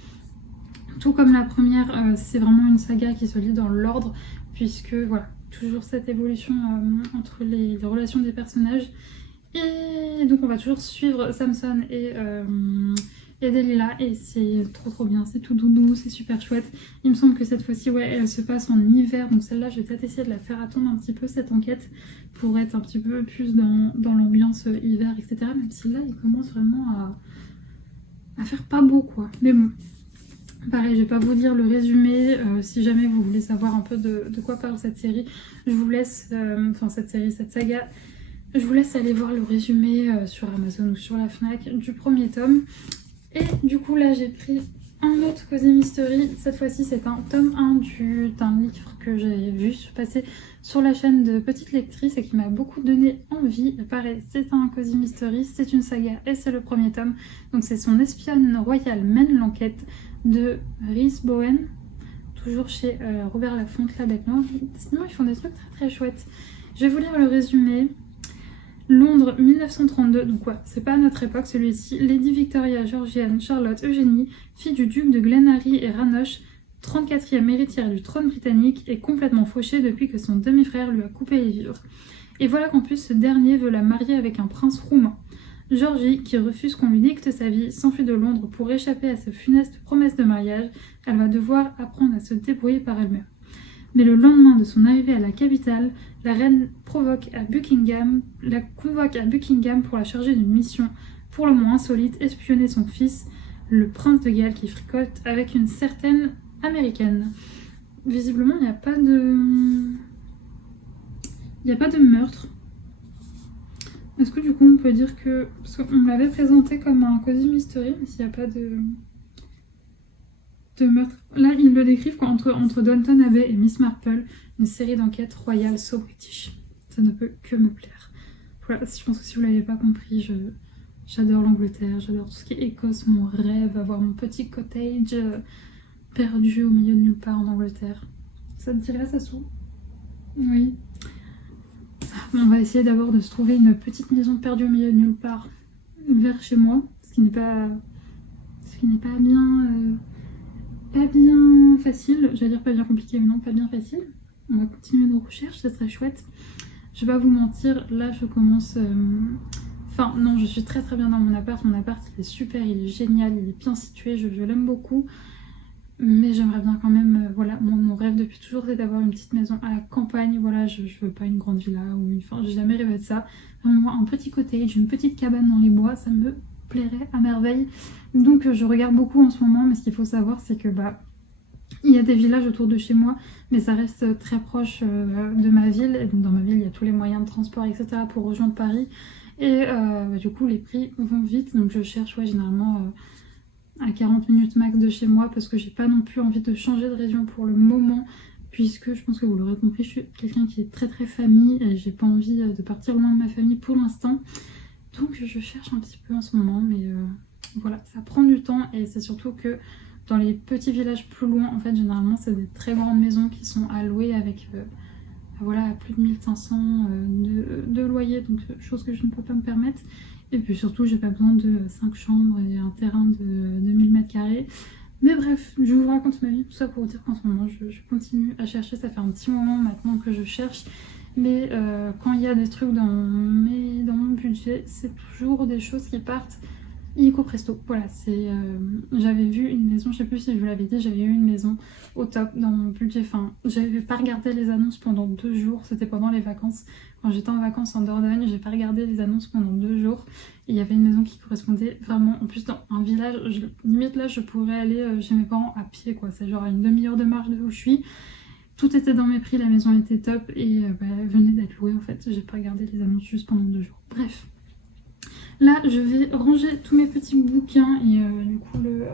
tout comme la première, c'est vraiment une saga qui se lit dans l'ordre, puisque voilà, toujours cette évolution entre les relations des personnages. Et donc on va toujours suivre Samson et Delilah, et c'est trop bien, c'est tout doudou, c'est super chouette. Il me semble que cette fois-ci, ouais, elle se passe en hiver, donc celle-là, je vais peut-être essayer de la faire attendre un petit peu, cette enquête, pour être un petit peu plus dans l'ambiance hiver, etc. Même si là, il commence vraiment à faire pas beau, quoi. Mais bon. Pareil, je vais pas vous dire le résumé, si jamais vous voulez savoir un peu de quoi parle cette série, je vous laisse, cette saga, je vous laisse aller voir le résumé sur Amazon ou sur la Fnac du 1er tome. Et du coup là j'ai pris Un autre Cozy Mystery, cette fois-ci c'est un tome 1 d'un livre que j'ai vu passer sur la chaîne de Petite Lectrice et qui m'a beaucoup donné envie. Pareil, c'est un Cozy Mystery, c'est une saga et c'est le premier tome. Donc c'est Son espionne royale mène l'enquête de Rhys Bowen, toujours chez Robert Laffont, La Bête Noire. Sinon ils font des trucs très très chouettes. Je vais vous lire le résumé. Londres 1932, donc quoi, c'est pas à notre époque celui-ci. Lady Victoria, Georgiane, Charlotte, Eugénie, fille du duc de Glenarry et Rannoch, 34e héritière du trône britannique, est complètement fauchée depuis que son demi-frère lui a coupé les vivres. Et voilà qu'en plus ce dernier veut la marier avec un prince roumain. Georgie, qui refuse qu'on lui dicte sa vie, s'enfuit de Londres pour échapper à sa funeste promesse de mariage. Elle va devoir apprendre à se débrouiller par elle-même. Mais le lendemain de son arrivée à la capitale, la reine la convoque à Buckingham pour la charger d'une mission pour le moins insolite, espionner son fils, le prince de Galles, qui fricote avec une certaine américaine. Visiblement, il n'y a pas de meurtre. Est-ce que du coup on peut dire que... Parce qu'on l'avait présenté comme un Cozy Mystery, mais s'il n'y a pas de meurtre. Là, ils le décrivent entre Downton Abbey et Miss Marple, une série d'enquêtes royales so british. Ça ne peut que me plaire. Voilà, je pense que si vous ne l'avez pas compris, j'adore l'Angleterre, j'adore tout ce qui est Écosse, mon rêve, avoir mon petit cottage perdu au milieu de nulle part en Angleterre. Ça te dirait, Sassou? Oui. On va essayer d'abord de se trouver une petite maison perdue au milieu de nulle part vers chez moi, ce qui n'est pas bien facile, j'allais dire pas bien compliqué, mais non, pas bien facile. On va continuer nos recherches, ça serait chouette. Je vais pas vous mentir, là je commence... Enfin non, je suis très très bien dans mon appart il est super, il est génial, il est bien situé, je l'aime beaucoup. Mais j'aimerais bien quand même, voilà, mon rêve depuis toujours c'est d'avoir une petite maison à la campagne, voilà, je veux pas une grande villa ou une... Enfin, j'ai jamais rêvé de ça. Un petit cottage, une petite cabane dans les bois, ça me plairait à merveille. Donc je regarde beaucoup en ce moment, mais ce qu'il faut savoir c'est que il y a des villages autour de chez moi, mais ça reste très proche de ma ville. Et donc dans ma ville, il y a tous les moyens de transport, etc. pour rejoindre Paris. Et du coup, les prix vont vite. Donc je cherche généralement à 40 minutes max de chez moi parce que j'ai pas non plus envie de changer de région pour le moment. Puisque je pense que vous l'aurez compris, je suis quelqu'un qui est très très famille et j'ai pas envie de partir loin de ma famille pour l'instant. Donc je cherche un petit peu en ce moment, mais voilà, ça prend du temps et c'est surtout que dans les petits villages plus loin, en fait, généralement, c'est des très grandes maisons qui sont à louer avec voilà, plus de 1500 de loyer, donc chose que je ne peux pas me permettre. Et puis surtout, j'ai pas besoin de 5 chambres et un terrain de 1000 m². Mais bref, je vous raconte ma vie, tout ça pour vous dire qu'en ce moment, je continue à chercher. Ça fait un petit moment maintenant que je cherche. Mais quand il y a des trucs dans mon budget, c'est toujours des choses qui partent illico presto. Voilà, j'avais vu une maison, je sais plus si je vous l'avais dit, j'avais eu une maison au top dans mon budget. Enfin, j'avais pas regardé les annonces pendant 2 jours, c'était pendant les vacances. Quand j'étais en vacances en Dordogne, j'ai pas regardé les annonces pendant 2 jours. Et il y avait une maison qui correspondait vraiment, en plus dans un village, limite là je pourrais aller chez mes parents à pied quoi. C'est genre à une demi-heure de marche de où je suis. Tout était dans mes prix, la maison était top et elle venait d'être louée en fait. J'ai pas regardé les annonces juste pendant 2 jours. Bref. Là, je vais ranger tous mes petits bouquins et du coup le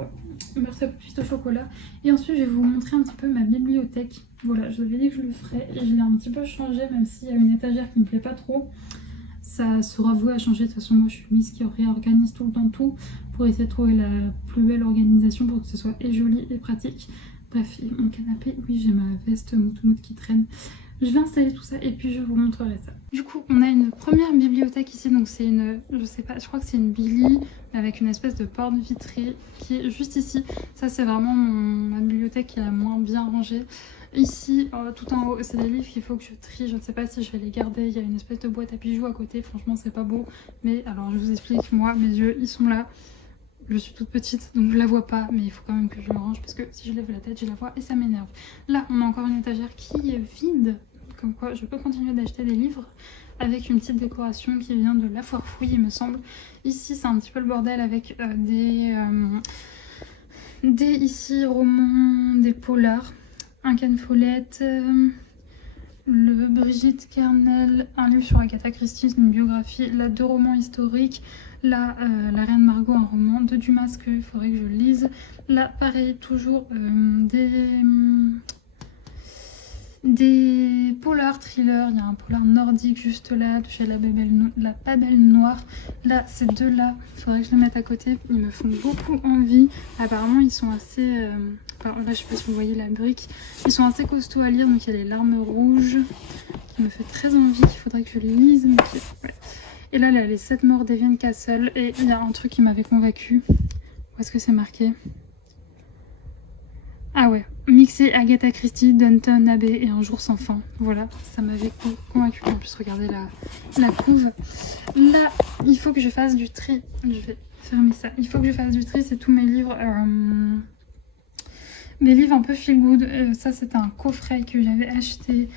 meurtre à pépite au chocolat. Et ensuite, je vais vous montrer un petit peu ma bibliothèque. Voilà, je vous avais dit que je le ferais et je l'ai un petit peu changé, même s'il y a une étagère qui me plaît pas trop. Ça sera voué à changer. De toute façon, moi, je suis Miss qui réorganise tout le temps tout pour essayer de trouver la plus belle organisation pour que ce soit et joli et pratique. Bref, et mon canapé, oui, j'ai ma veste mout qui traîne. Je vais installer tout ça et puis je vous montrerai ça. Du coup, on a une première bibliothèque ici, donc c'est une, je sais pas, je crois que c'est une Billy avec une espèce de porte vitrée qui est juste ici. Ça, c'est vraiment ma bibliothèque qui est la moins bien rangée. Ici, tout en haut, c'est des livres qu'il faut que je trie. Je ne sais pas si je vais les garder. Il y a une espèce de boîte à bijoux à côté. Franchement, c'est pas beau. Mais alors, je vous explique, moi, mes yeux, ils sont là. Je suis toute petite, donc je la vois pas, mais il faut quand même que je le range parce que si je lève la tête, je la vois et ça m'énerve. Là, on a encore une étagère qui est vide. Comme quoi je peux continuer d'acheter des livres avec une petite décoration qui vient de la foire fouille il me semble. Ici c'est un petit peu le bordel avec des ici romans, des polars, un Ken Follett, le Brigitte Kernel, un livre sur Agatha Christie, une biographie, là 2 romans historiques, Là, La Reine Margot, un roman de Dumas qu'il faudrait que je lise. Là, pareil, toujours des polars thrillers. Il y a un polar nordique juste là, chez la Babel Noire. Là, ces deux-là, il faudrait que je les mette à côté. Ils me font beaucoup envie. Apparemment, ils sont assez... Enfin, là, je sais pas si vous voyez la brique. Ils sont assez costauds à lire, donc il y a les larmes rouges qui me fait très envie, qu'il faudrait que je lise. Mais ouais. Et là, les 7 morts d'Evian Castle. Et il y a un truc qui m'avait convaincue. Où est-ce que c'est marqué? Ah ouais, mixer Agatha Christie, Downton Abbey et Un jour sans fin. Voilà, ça m'avait convaincu. En plus, regardez la couve. Là, il faut que je fasse du tri. Je vais fermer ça. Il faut que je fasse du tri, c'est tous mes livres. Mes livres un peu feel good. Ça, c'est un coffret que j'avais acheté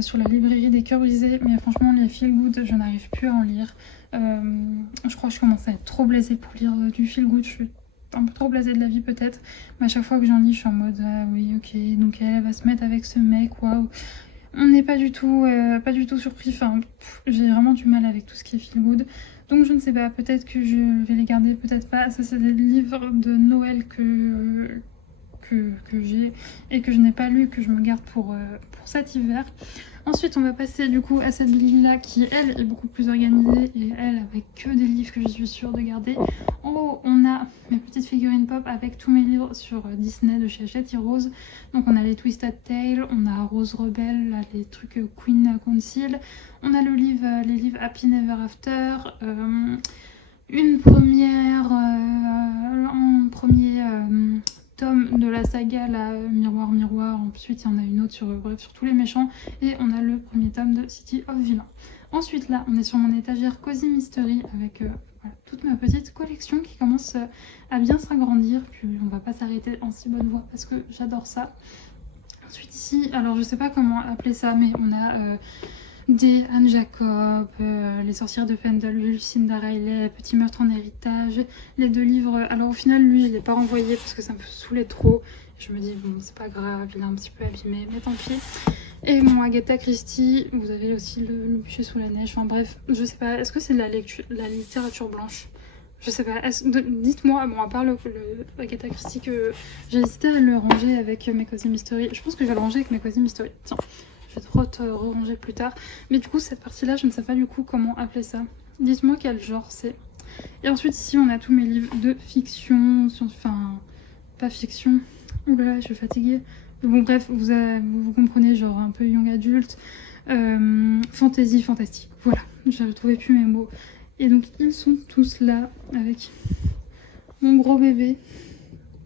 sur la librairie des Cœurs Brisés. Mais franchement, les feel good, je n'arrive plus à en lire. Je crois que je commence à être trop blasée pour lire du feel good. Je suis un peu trop blasée de la vie peut-être, mais à chaque fois que j'en lis je suis en mode ah oui ok, donc elle va se mettre avec ce mec, waouh, on n'est pas du tout surpris, enfin j'ai vraiment du mal avec tout ce qui est feel good, donc je ne sais pas, peut-être que je vais les garder, peut-être pas. Ça c'est des livres de Noël que j'ai et que je n'ai pas lu, que je me garde pour cet hiver. Ensuite on va passer du coup à cette ligne là qui elle est beaucoup plus organisée et elle avec que des livres que je suis sûre de garder. En haut on a mes petites figurines pop avec tous mes livres sur Disney de chez Hachette Rose. Donc on a les Twisted Tales, on a Rose Rebelle, là, les trucs Queen Council, on a les livres Happy Never After, un premier tome de la saga la Miroir Miroir. Ensuite il y en a une autre sur tous les méchants, et on a le premier tome de City of Villains. Ensuite là on est sur mon étagère Cozy Mystery avec voilà, toute ma petite collection qui commence à bien s'agrandir, puis on va pas s'arrêter en si bonne voie parce que j'adore ça. Ensuite ici, alors je sais pas comment appeler ça, mais on a des Anne Jacob, Les sorcières de Pendleville, Cinda Riley, Petit meurtre en héritage, les 2 livres. Alors au final lui je l'ai pas renvoyé parce que ça me saoulait trop. Je me dis bon c'est pas grave, il est un petit peu abîmé, mais tant pis. Et mon Agatha Christie, vous avez aussi le bûcher sous la neige, enfin bref, je sais pas, est-ce que c'est de la littérature blanche? Je sais pas, dites-moi, bon à part le Agatha Christie que j'ai hésité à le ranger avec mes Cozy Mystery, je pense que je vais le ranger avec mes Cozy Mystery, tiens. Je vais trop te ranger plus tard. Mais du coup, cette partie-là, je ne sais pas du coup comment appeler ça. Dites-moi quel genre c'est. Et ensuite, ici, on a tous mes livres de fiction. Enfin, pas fiction. Oh là là, je suis fatiguée. Bon, bref, vous comprenez, genre un peu young adulte. Fantasy, fantastique. Voilà, je ne trouvais plus mes mots. Et donc, ils sont tous là avec mon gros bébé.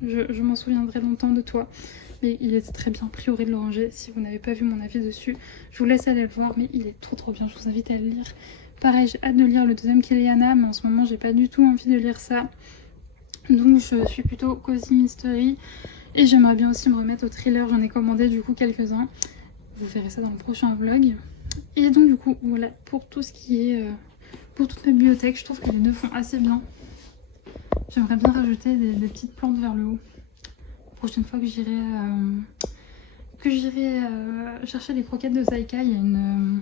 Je m'en souviendrai longtemps de toi. Mais il est très bien, priori de le ranger. Si vous n'avez pas vu mon avis dessus, je vous laisse aller le voir, mais il est trop bien, je vous invite à le lire. Pareil, j'ai hâte de lire le 2e Kéliana, mais en ce moment j'ai pas du tout envie de lire ça. Donc je suis plutôt Cozy Mystery. Et j'aimerais bien aussi me remettre au thriller, j'en ai commandé du coup quelques-uns. Vous verrez ça dans le prochain vlog. Et donc du coup, voilà, pour tout ce qui est... pour toute ma bibliothèque, je trouve que les 2 font assez bien. J'aimerais bien rajouter des petites plantes vers le haut. Prochaine fois que j'irai chercher les croquettes de Saika, il y a une...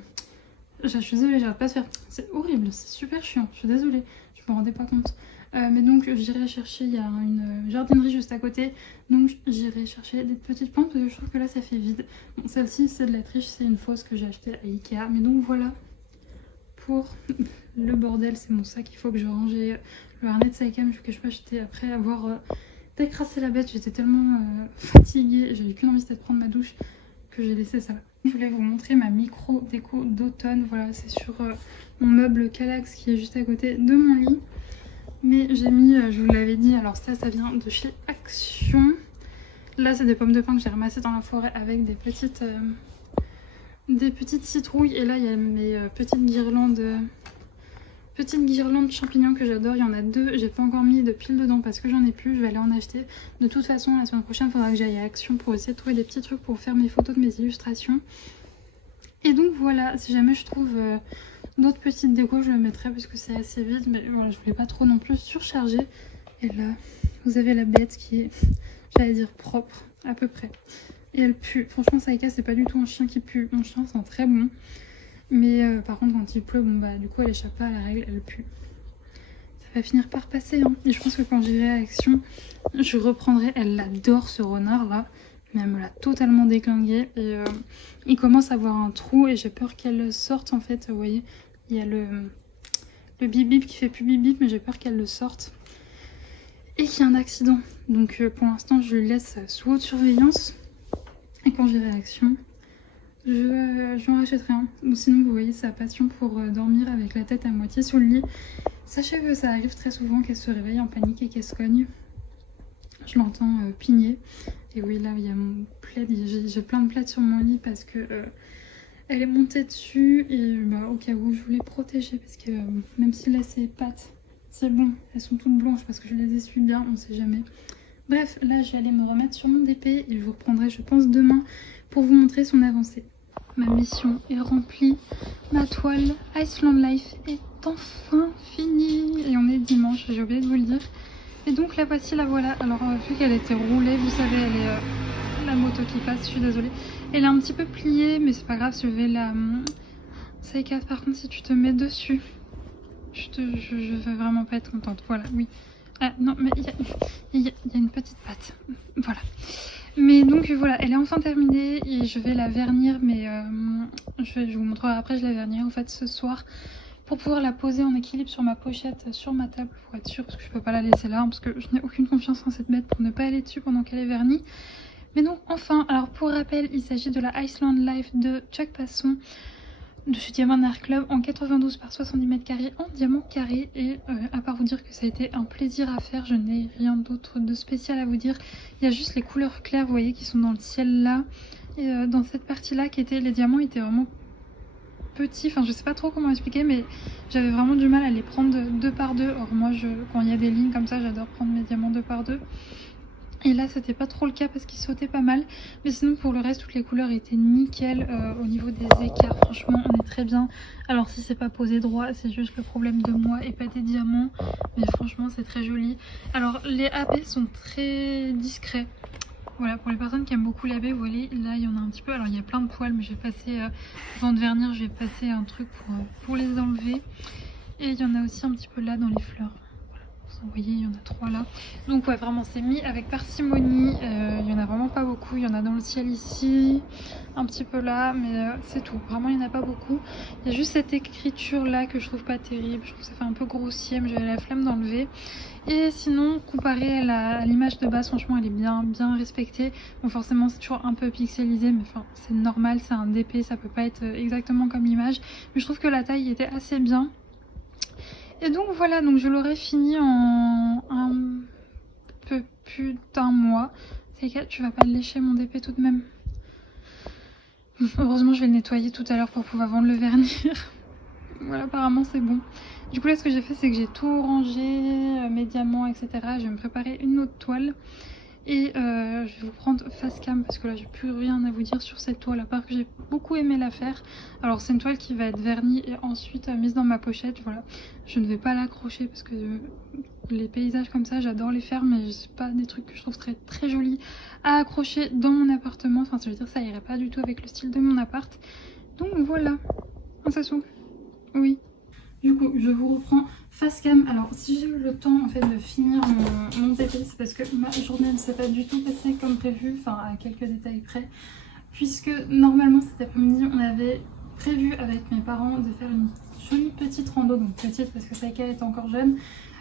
Je suis désolée, j'arrête pas de faire... C'est horrible, c'est super chiant, je suis désolée, je me rendais pas compte. Mais donc j'irai chercher, il y a une jardinerie juste à côté, donc j'irai chercher des petites plantes parce que je trouve que là ça fait vide. Bon, celle-ci c'est de la triche, c'est une fausse que j'ai achetée à Ikea, mais donc voilà pour le bordel, c'est mon sac, il faut que je range le harnais de Saika, mais je ne cache pas, j'étais après avoir... d'écraser la bête, j'étais tellement fatiguée, j'avais qu'une envie c'était de prendre ma douche que j'ai laissé ça là. Je voulais vous montrer ma micro déco d'automne, voilà c'est sur mon meuble Calax qui est juste à côté de mon lit. Mais j'ai mis, je vous l'avais dit, alors ça vient de chez Action. Là c'est des pommes de pin que j'ai ramassées dans la forêt avec des petites citrouilles. Et là il y a mes petites guirlandes champignons que j'adore, il y en a 2, j'ai pas encore mis de pile dedans parce que j'en ai plus, je vais aller en acheter. De toute façon la semaine prochaine il faudra que j'aille à Action pour essayer de trouver des petits trucs pour faire mes photos de mes illustrations. Et donc voilà, si jamais je trouve d'autres petites décos je le mettrai parce que c'est assez vide, mais voilà je voulais pas trop non plus surcharger. Et là vous avez la bête qui est, j'allais dire propre à peu près, et elle pue. Franchement Saika c'est pas du tout un chien qui pue, mon chien sent très bon. Mais par contre quand il pleut, bon bah du coup elle échappe pas à la règle, elle pue. Ça va finir par passer. Hein. Et je pense que quand j'irai à Action, je reprendrai. Elle adore ce renard là, mais elle me l'a totalement déclingué. Et il commence à avoir un trou et j'ai peur qu'elle sorte en fait. Vous voyez, il y a le bip bip qui fait plus bip bip, mais j'ai peur qu'elle le sorte. Et qu'il y ait un accident. Donc pour l'instant, je le laisse sous haute surveillance. Et quand j'irai à Action, je en rachèterai un. Ou sinon, vous voyez sa passion pour dormir avec la tête à moitié sur le lit. Sachez que ça arrive très souvent qu'elle se réveille en panique et qu'elle se cogne. Je l'entends pigner. Et oui, là, il y a mon plaid. J'ai plein de plaids sur mon lit parce que elle est montée dessus. Et au cas où, je voulais protéger. Parce que même si là, ses pattes, c'est bon. Elles sont toutes blanches parce que je les essuie bien. On sait jamais. Bref, là, je vais aller me remettre sur mon DP. Et je vous reprendrai, je pense, demain pour vous montrer son avancée. Ma mission est remplie. Ma toile Iceland Life est enfin finie. Et on est dimanche, j'ai oublié de vous le dire. Et donc la voici, la voilà. Alors vu qu'elle était roulée, vous savez, elle est la moto qui passe, je suis désolée. Elle est un petit peu pliée, mais c'est pas grave, je vais la... Saïka, par contre, si tu te mets dessus, je vais vraiment pas être contente. Voilà, oui. Ah non, mais il y a une petite patte. Voilà. Mais donc voilà, elle est enfin terminée et je vais la vernir, mais je vous montrerai après, je la vernirai en fait ce soir pour pouvoir la poser en équilibre sur ma pochette, sur ma table pour être sûre, parce que je peux pas la laisser là, parce que je n'ai aucune confiance en cette bête pour ne pas aller dessus pendant qu'elle est vernie. Mais donc enfin, alors pour rappel, il s'agit de la Iceland Life de Chuck Passon de chez Diamant Art Club en 92 par 70 mètres carrés en diamant carré. Et à part vous dire que ça a été un plaisir à faire, je n'ai rien d'autre de spécial à vous dire. Il y a juste les couleurs claires, vous voyez, qui sont dans le ciel là. Et dans cette partie là, les diamants étaient vraiment petits. Enfin, je sais pas trop comment expliquer, mais j'avais vraiment du mal à les prendre deux par deux. Or moi, quand il y a des lignes comme ça, j'adore prendre mes diamants deux par deux. Et là c'était pas trop le cas parce qu'il sautait pas mal. Mais sinon pour le reste toutes les couleurs étaient nickel. Au niveau des écarts franchement on est très bien. Alors si c'est pas posé droit c'est juste le problème de moi et pas des diamants. Mais franchement c'est très joli. Alors les AB sont très discrets. Voilà, pour les personnes qui aiment beaucoup l'AB, vous voyez, là il y en a un petit peu. Alors il y a plein de poils mais je vais passer, avant de vernir je vais passer un truc pour les enlever. Et il y en a aussi un petit peu là dans les fleurs. Vous voyez, il y en a 3 là. Donc ouais, vraiment c'est mis avec parcimonie. Il y en a vraiment pas beaucoup. Il y en a dans le ciel ici, un petit peu là, mais c'est tout. Vraiment il n'y en a pas beaucoup. Il y a juste cette écriture là que je trouve pas terrible. Je trouve que ça fait un peu grossier, mais j'avais la flemme d'enlever. Et sinon, comparé à l'image de base, franchement elle est bien respectée. Bon forcément c'est toujours un peu pixelisé, mais enfin c'est normal, c'est un DP, ça peut pas être exactement comme l'image. Mais je trouve que la taille était assez bien. Et donc voilà, donc je l'aurai fini en un peu plus d'un mois. C'est tu vas pas le lécher mon DP tout de même. Heureusement je vais le nettoyer tout à l'heure pour pouvoir avant de le vernir. Voilà, apparemment c'est bon. Du coup là ce que j'ai fait c'est que j'ai tout rangé, mes diamants etc. Je vais me préparer une autre toile. Et je vais vous prendre face cam parce que là j'ai plus rien à vous dire sur cette toile à part que j'ai beaucoup aimé la faire. Alors c'est une toile qui va être vernie et ensuite mise dans ma pochette. Voilà, je ne vais pas l'accrocher parce que les paysages comme ça j'adore les faire, mais c'est pas des trucs que je trouve très jolis à accrocher dans mon appartement. Enfin ça veut dire que ça irait pas du tout avec le style de mon appart. Donc voilà. Ça s'ouvre. Oui. Du coup, je vous reprends face cam. Alors, si j'ai eu le temps en fait de finir mon DP, c'est parce que ma journée ne s'est pas du tout passée comme prévu, enfin à quelques détails près. Puisque normalement cet après-midi, on avait prévu avec mes parents de faire une jolie petite rando, donc petite parce que Saïka est encore jeune,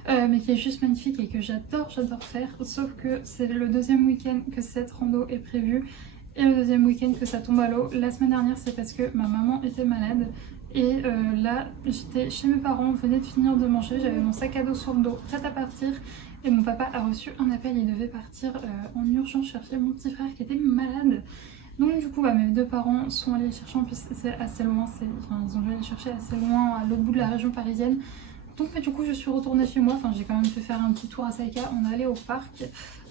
mais qui est juste magnifique et que j'adore faire. Sauf que c'est le deuxième week-end que cette rando est prévue. Et le deuxième week-end que ça tombe à l'eau. La semaine dernière, c'est parce que ma maman était malade. Et là, j'étais chez mes parents, on venait de finir de manger, j'avais mon sac à dos sur le dos, prête à partir. Et mon papa a reçu un appel, il devait partir en urgence chercher mon petit frère qui était malade. Donc du coup, mes deux parents sont allés chercher, en plus c'est assez loin, ils ont dû aller chercher assez loin à l'autre bout de la région parisienne. Donc du coup je suis retournée chez moi, enfin j'ai quand même fait faire un petit tour à Saïka, on est allé au parc.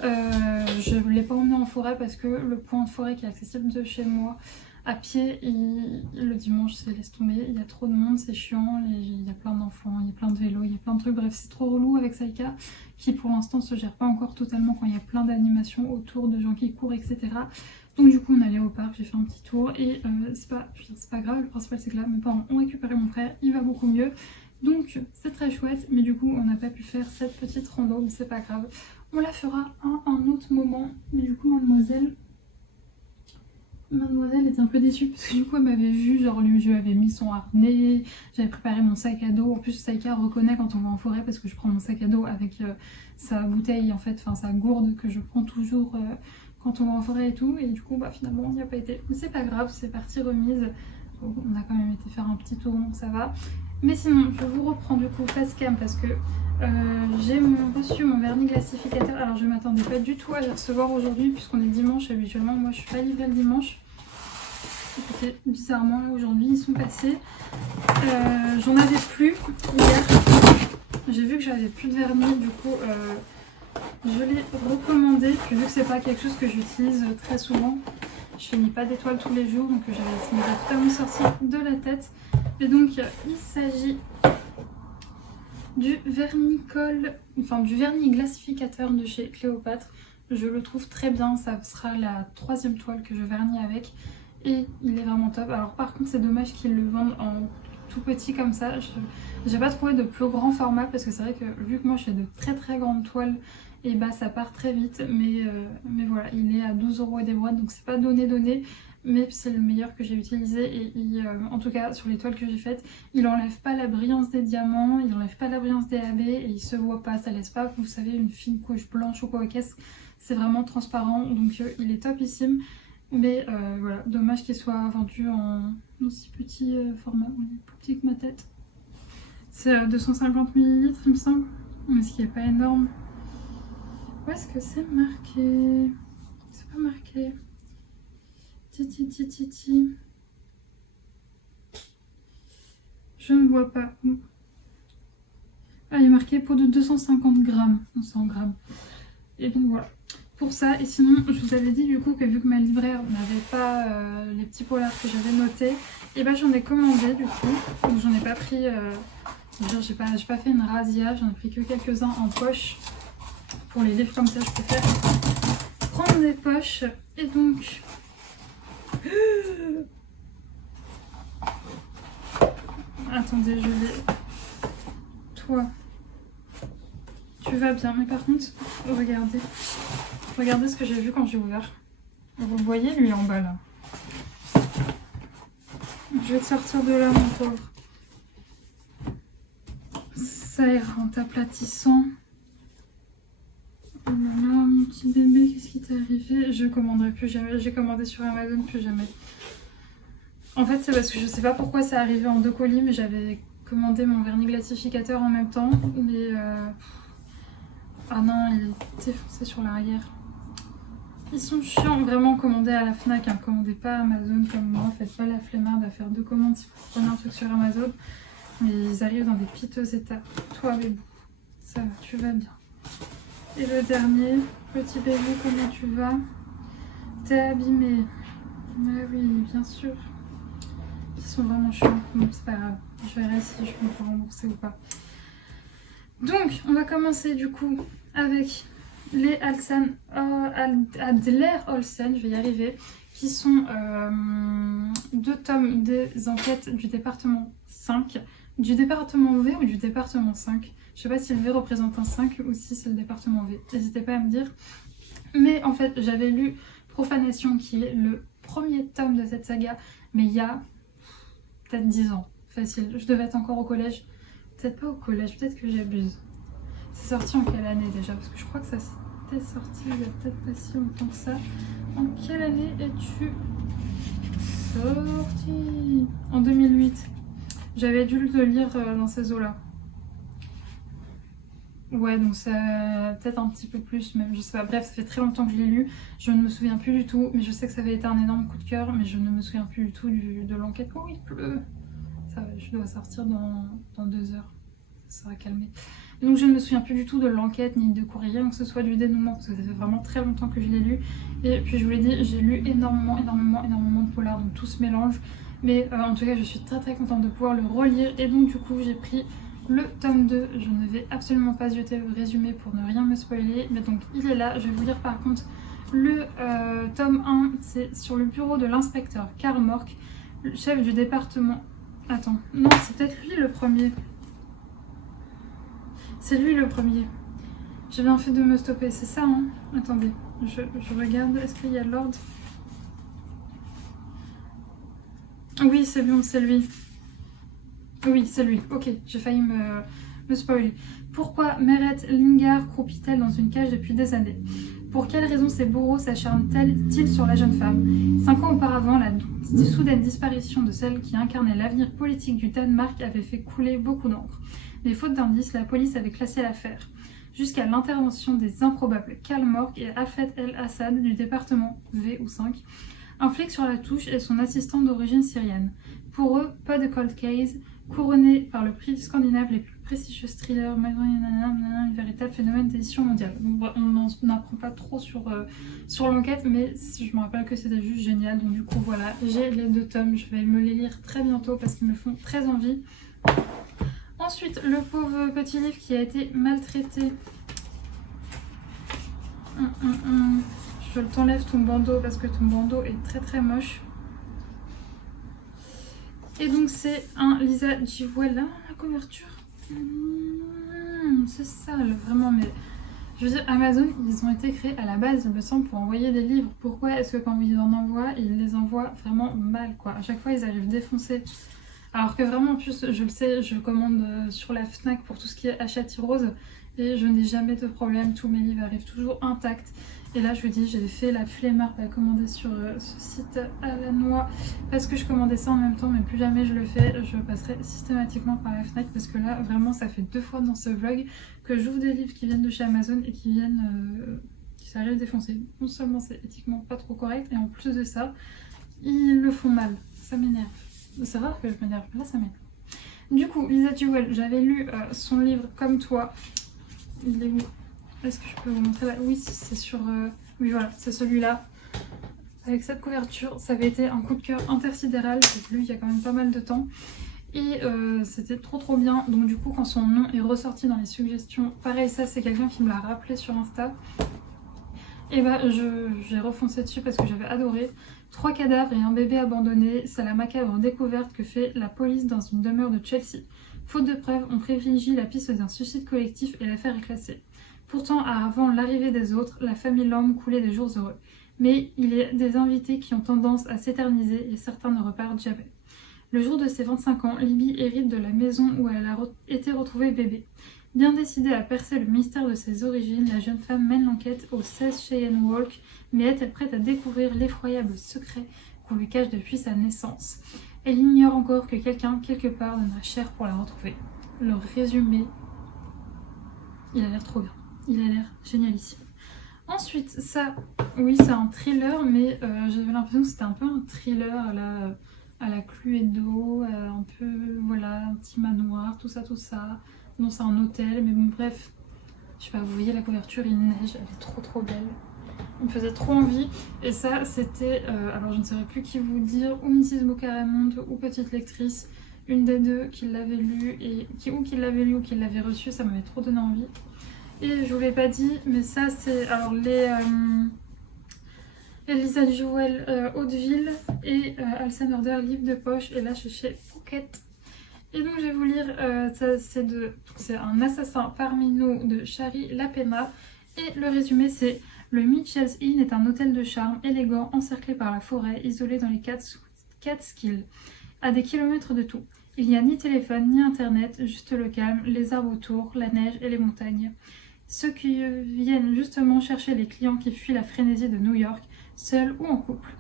Je ne l'ai pas emmené en forêt parce que le point de forêt qui est accessible de chez moi à pied, le dimanche c'est laisse tomber, il y a trop de monde, c'est chiant, il y a plein d'enfants, il y a plein de vélos, il y a plein de trucs, bref c'est trop relou avec Saïka qui pour l'instant se gère pas encore totalement quand il y a plein d'animations autour de gens qui courent etc. Donc du coup on est allé au parc, j'ai fait un petit tour et c'est pas grave, le principal c'est que là mes parents ont récupéré mon frère, il va beaucoup mieux. Donc c'est très chouette, mais du coup on n'a pas pu faire cette petite rando, mais c'est pas grave. On la fera à un autre moment. Mais du coup mademoiselle était un peu déçue parce que du coup elle m'avait vu, genre je lui avais mis son harnais, j'avais préparé mon sac à dos. En plus Saïka reconnaît quand on va en forêt parce que je prends mon sac à dos avec sa bouteille en fait, enfin sa gourde que je prends toujours quand on va en forêt et tout. Et du coup bah finalement on n'y a pas été. Mais c'est pas grave, c'est partie remise. Donc, on a quand même été faire un petit tour donc ça va. Mais sinon je vous reprends du coup face cam parce que j'ai reçu mon vernis glacificateur. Alors je m'attendais pas du tout à les recevoir aujourd'hui puisqu'on est dimanche. Habituellement moi je suis pas livrée le dimanche. Écoutez, bizarrement là aujourd'hui ils sont passés. J'en avais plus hier. J'ai vu que j'avais plus de vernis, du coup je l'ai recommandé. Puis vu que c'est pas quelque chose que j'utilise très souvent, je finis pas d'étoiles tous les jours, donc ça m'est totalement sorti de la tête. Et donc il s'agit du vernicole, enfin du vernis glacificateur de chez Cléopâtre. Je le trouve très bien, ça sera la 3e toile que je vernis avec et il est vraiment top. Alors par contre c'est dommage qu'ils le vendent en tout petit comme ça. J'ai pas trouvé de plus grand format parce que c'est vrai que vu que moi je fais de très grandes toiles, et bah ça part très vite, mais voilà, il est à 12 € et des brouettes, donc c'est pas donné, mais c'est le meilleur que j'ai utilisé. Et en tout cas sur les toiles que j'ai faites, il enlève pas la brillance des diamants, il enlève pas la brillance des AB et il se voit pas, ça laisse pas, vous savez, une fine couche blanche ou quoi qu'est-ce. C'est vraiment transparent, donc il est topissime. Mais voilà, dommage qu'il soit vendu en aussi petit format, il est plus petit que ma tête. C'est 250 ml il me semble, mais ce qui est pas énorme. Où est-ce que c'est marqué? C'est pas marqué. Titi. Je ne vois pas. Ah, il est marqué pot de 250 grammes, 100 grammes. Et donc voilà. Pour ça, et sinon, je vous avais dit du coup que vu que ma libraire n'avait pas les petits polars que j'avais notés, et ben j'en ai commandé du coup. Donc j'en ai pas pris. J'ai pas fait une razzia, j'en ai pris que quelques-uns en poche. Pour les livres comme ça, je préfère prendre des poches. Et donc... Attendez, je vais... Toi, tu vas bien. Mais par contre, regardez ce que j'ai vu quand j'ai ouvert. Vous le voyez, lui, en bas, là. Je vais te sortir de là, mon pauvre. Ça ira en t'aplatissant. Oh là là, mon petit bébé, qu'est-ce qui t'est arrivé? Je commanderai plus jamais. J'ai commandé sur Amazon, plus jamais. En fait, c'est parce que je sais pas pourquoi ça arrivait en 2 colis, mais j'avais commandé mon vernis glacificateur en même temps. Mais ah non, il est défoncé sur l'arrière. Ils sont chiants, vraiment. Commandez à la Fnac, hein. Commandez pas à Amazon comme moi. Faites pas la flemmarde à faire 2 commandes si vous prenez un truc sur Amazon. Mais ils arrivent dans des piteux états. Toi, bébé, ça va, tu vas bien. Et le dernier, petit bébé, comment tu vas? T'es abîmé? Ah oui, bien sûr. Ils sont vraiment chiants. Bon, c'est pas grave. Je verrai si je peux me faire rembourser ou pas. Donc, on va commencer du coup avec les Adler Olsen, je vais y arriver, qui sont 2 tomes des enquêtes du département 5. Du département V ou du département 5? Je sais pas si le V représente un 5 ou si c'est le département V. N'hésitez pas à me dire. Mais en fait, j'avais lu Profanation, qui est le premier tome de cette saga, mais il y a peut-être 10 ans. Facile. Je devais être encore au collège. Peut-être pas au collège, peut-être que j'abuse. C'est sorti en quelle année déjà? Parce que je crois que ça s'était sorti il y a peut-être pas si longtemps que ça. En quelle année es-tu sorti? En 2008. J'avais dû le lire dans ces eaux-là. Ouais, donc ça peut-être un petit peu plus, même, je sais pas. Bref, ça fait très longtemps que je l'ai lu. Je ne me souviens plus du tout, mais je sais que ça avait été un énorme coup de cœur, mais je ne me souviens plus du tout de l'enquête. Oh, il pleut! Ça va, je dois sortir dans 2 heures. Ça sera calmé. Donc je ne me souviens plus du tout de l'enquête ni de quoi rien que ce soit du dénouement, parce que ça fait vraiment très longtemps que je l'ai lu. Et puis je vous l'ai dit, j'ai lu énormément de polars, donc tout se mélange. Mais en tout cas, je suis très contente de pouvoir le relire. Et donc du coup, j'ai pris le tome 2. Je ne vais absolument pas jeter le résumé pour ne rien me spoiler. Mais donc il est là. Je vais vous lire par contre le tome 1. C'est sur le bureau de l'inspecteur Karl Mork, le chef du département. Attends, non, c'est peut-être lui le premier. C'est lui le premier. J'ai bien fait de me stopper, c'est ça hein. Attendez, je regarde, est-ce qu'il y a l'ordre? Oui, c'est bon, c'est lui. Oui, c'est lui. Ok, j'ai failli me spoiler. Pourquoi Meret Lingard croupit-elle dans une cage depuis des années? Pour quelle raison ces bourreaux s'acharnent-ils sur la jeune femme? 5 ans auparavant, la soudaine disparition de celle qui incarnait l'avenir politique du Danemark avait fait couler beaucoup d'encre. Mais faute d'indices, la police avait classé l'affaire. Jusqu'à l'intervention des improbables Karl Mork et Alfred El Assad du département V ou 5, un flic sur la touche et son assistant d'origine syrienne. Pour eux, pas de cold case, couronné par le prix scandinave les plus prestigieux thrillers, un véritable phénomène d'édition mondiale. On n'apprend pas trop sur l'enquête, mais je me rappelle que c'était juste génial. Donc du coup voilà, j'ai les 2 tomes, je vais me les lire très bientôt parce qu'ils me font très envie. Ensuite, le pauvre petit livre qui a été maltraité. Je t'enlève ton bandeau parce que ton bandeau est très très moche. Et donc c'est un Lisa J. Voilà la couverture. C'est sale, vraiment, mais je veux dire, Amazon, ils ont été créés à la base, il me semble, pour envoyer des livres. Pourquoi est-ce que quand ils en envoient, ils les envoient vraiment mal, quoi? À chaque fois, ils arrivent défoncés. Alors que vraiment, en plus, je le sais, je commande sur la Fnac pour tout ce qui est Achati Rose et je n'ai jamais de problème, tous mes livres arrivent toujours intacts. Et là, je vous dis, j'ai fait la flemmarde à commander sur ce site à la noix parce que je commandais ça en même temps, mais plus jamais je le fais. Je passerai systématiquement par la Fnac parce que là, vraiment, ça fait 2 fois dans ce vlog que j'ouvre des livres qui viennent de chez Amazon et qui s'arrivent défoncés. Non seulement c'est éthiquement pas trop correct, et en plus de ça, ils le font mal. Ça m'énerve. C'est rare que je m'énerve, là ça m'énerve. Du coup, Lisa Jewell, j'avais lu son livre Comme toi. Il est où? Est-ce que je peux vous montrer là? Oui, c'est sur... Oui, voilà, c'est celui-là. Avec cette couverture, ça avait été un coup de cœur intersidéral. J'ai lu il y a quand même pas mal de temps. Et c'était trop bien. Donc du coup, quand son nom est ressorti dans les suggestions, pareil, ça c'est quelqu'un qui me l'a rappelé sur Insta. Et bah, j'ai refoncé dessus parce que j'avais adoré. 3 cadavres et un bébé abandonné, c'est la macabre découverte que fait la police dans une demeure de Chelsea. Faute de preuves, on privilégie la piste d'un suicide collectif et l'affaire est classée. Pourtant, avant l'arrivée des autres, la famille Lamb coulait des jours heureux. Mais il y a des invités qui ont tendance à s'éterniser et certains ne repartent jamais. Le jour de ses 25 ans, Libby hérite de la maison où elle a été retrouvée bébé. Bien décidée à percer le mystère de ses origines, la jeune femme mène l'enquête au 16 Cheyenne Walk, mais est-elle prête à découvrir l'effroyable secret qu'on lui cache depuis sa naissance? Elle ignore encore que quelqu'un, quelque part, donnera cher pour la retrouver. Le résumé, il a l'air trop bien. Il a l'air génialissime. Ensuite, ça, oui, c'est un thriller, mais j'avais l'impression que c'était un peu un thriller à la Cluedo, un peu, voilà, un petit manoir, tout ça. Non, c'est un hôtel, mais bon, bref. Je sais pas, vous voyez la couverture, il neige, elle est trop belle. Il me faisait trop envie. Et ça, c'était, alors je ne saurais plus qui vous dire, ou Mrs. Boucaramond ou Petite Lectrice, une des deux qui l'avait lu, et qui l'avait lu ou qui l'avait reçu, ça m'avait trop donné envie. Et je vous l'ai pas dit, mais ça c'est, alors les Lisa Jewell Hauteville et Alsan Order livre de poche, et là je suis chez Pocket. Et donc je vais vous lire, c'est un assassin parmi nous de Shari Lapena. Et le résumé c'est: le Mitchell's Inn est un hôtel de charme élégant encerclé par la forêt, isolé dans les Catskills, à des kilomètres de tout. Il n'y a ni téléphone ni internet, juste le calme, les arbres autour, la neige et les montagnes. Ceux qui viennent justement chercher les clients qui fuient la frénésie de New York, seuls ou en couple.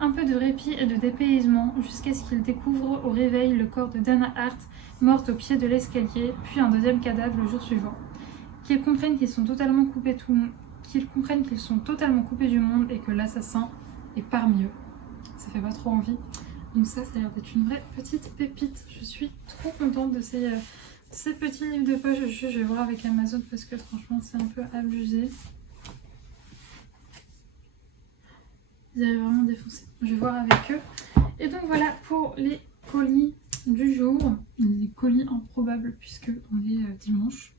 Un peu de répit et de dépaysement jusqu'à ce qu'ils découvrent au réveil le corps de Dana Hart, morte au pied de l'escalier, puis un deuxième cadavre le jour suivant. Qu'ils comprennent qu'ils sont totalement coupés du monde et que l'assassin est parmi eux. Ça fait pas trop envie. Donc ça a l'air d'être une vraie petite pépite. Je suis trop contente de ces petits livres de poche. Je vais voir avec Amazon parce que franchement c'est un peu abusé. Ils avaient vraiment défoncé. Je vais voir avec eux. Et donc voilà pour les colis du jour. Les colis improbables puisque on est dimanche.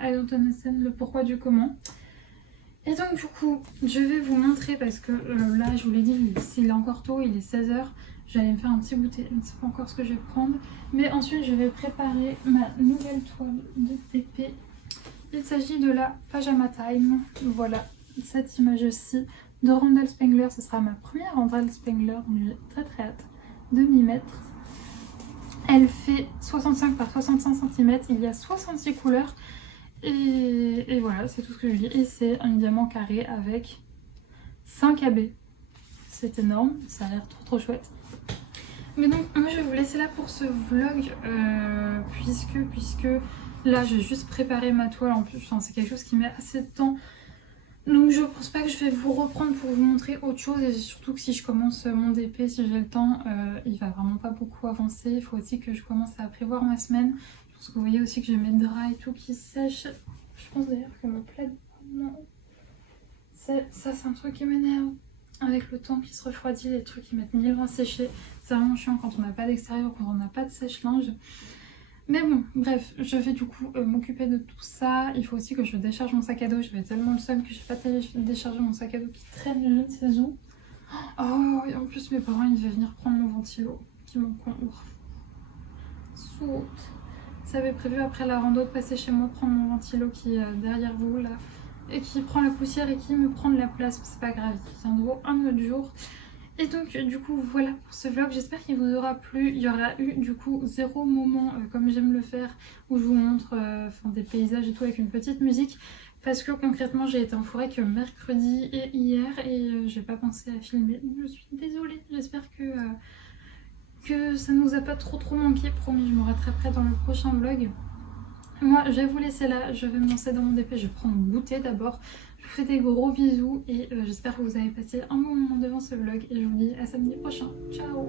I don't understand le pourquoi du comment. Et Et donc du coup, je vais vous montrer parce que là, je vous l'ai dit, il est encore tôt, il est 16h. J'allais me faire un petit goûter, je ne sais pas encore ce que je vais prendre. Mais ensuite, je vais préparer ma nouvelle toile de TP. Il s'agit de la Pajama Time. Voilà, cette image-ci de Randall Spengler. Ce sera ma première Randall Spengler, donc j'ai très très hâte de m'y mettre. Elle fait 65 par 65 cm, il y a 66 couleurs. Et voilà, c'est tout ce que je dis. Et c'est un diamant carré avec 5 AB. C'est énorme, ça a l'air trop chouette. Mais donc, moi je vais vous laisser là pour ce vlog, puisque là j'ai juste préparé ma toile en plus. Enfin, c'est quelque chose qui met assez de temps. Donc je pense pas que je vais vous reprendre pour vous montrer autre chose. Et surtout que si je commence mon DP, si j'ai le temps, il va vraiment pas beaucoup avancer. Il faut aussi que je commence à prévoir ma semaine. Parce que vous voyez aussi que j'ai mes draps et tout qui sèchent. Je pense d'ailleurs que mon plaid... Non. Ça c'est un truc qui m'énerve. Avec le temps qui se refroidit, les trucs qui mettent 1000 ans à sécher. C'est vraiment chiant quand on n'a pas d'extérieur, quand on n'a pas de sèche-linge. Mais bon, bref, je vais du coup m'occuper de tout ça. Il faut aussi que je décharge mon sac à dos. J'avais tellement le seum que je n'ai pas déchargé mon sac à dos qui traîne, je ne sais où. Oh, et en plus mes parents ils devaient venir prendre mon ventilo qui m'encombre. Saute. Ça avait prévu après la rando de passer chez moi prendre mon ventilo qui est derrière vous là. Et qui prend la poussière et qui me prend de la place. C'est pas grave, il viendra un autre jour. Et donc du coup voilà pour ce vlog, j'espère qu'il vous aura plu. Il y aura eu du coup 0 moment comme j'aime le faire où je vous montre des paysages et tout avec une petite musique. Parce que concrètement j'ai été en forêt que mercredi et hier et j'ai pas pensé à filmer. Je suis désolée, j'espère que ça ne vous a pas trop manqué. Promis, je me rattraperai dans le prochain vlog. Moi je vais vous laisser là, je vais me lancer dans mon DP, je vais prendre mon goûter d'abord. Je vous fais des gros bisous et j'espère que vous avez passé un bon moment devant ce vlog et je vous dis à samedi prochain. Ciao!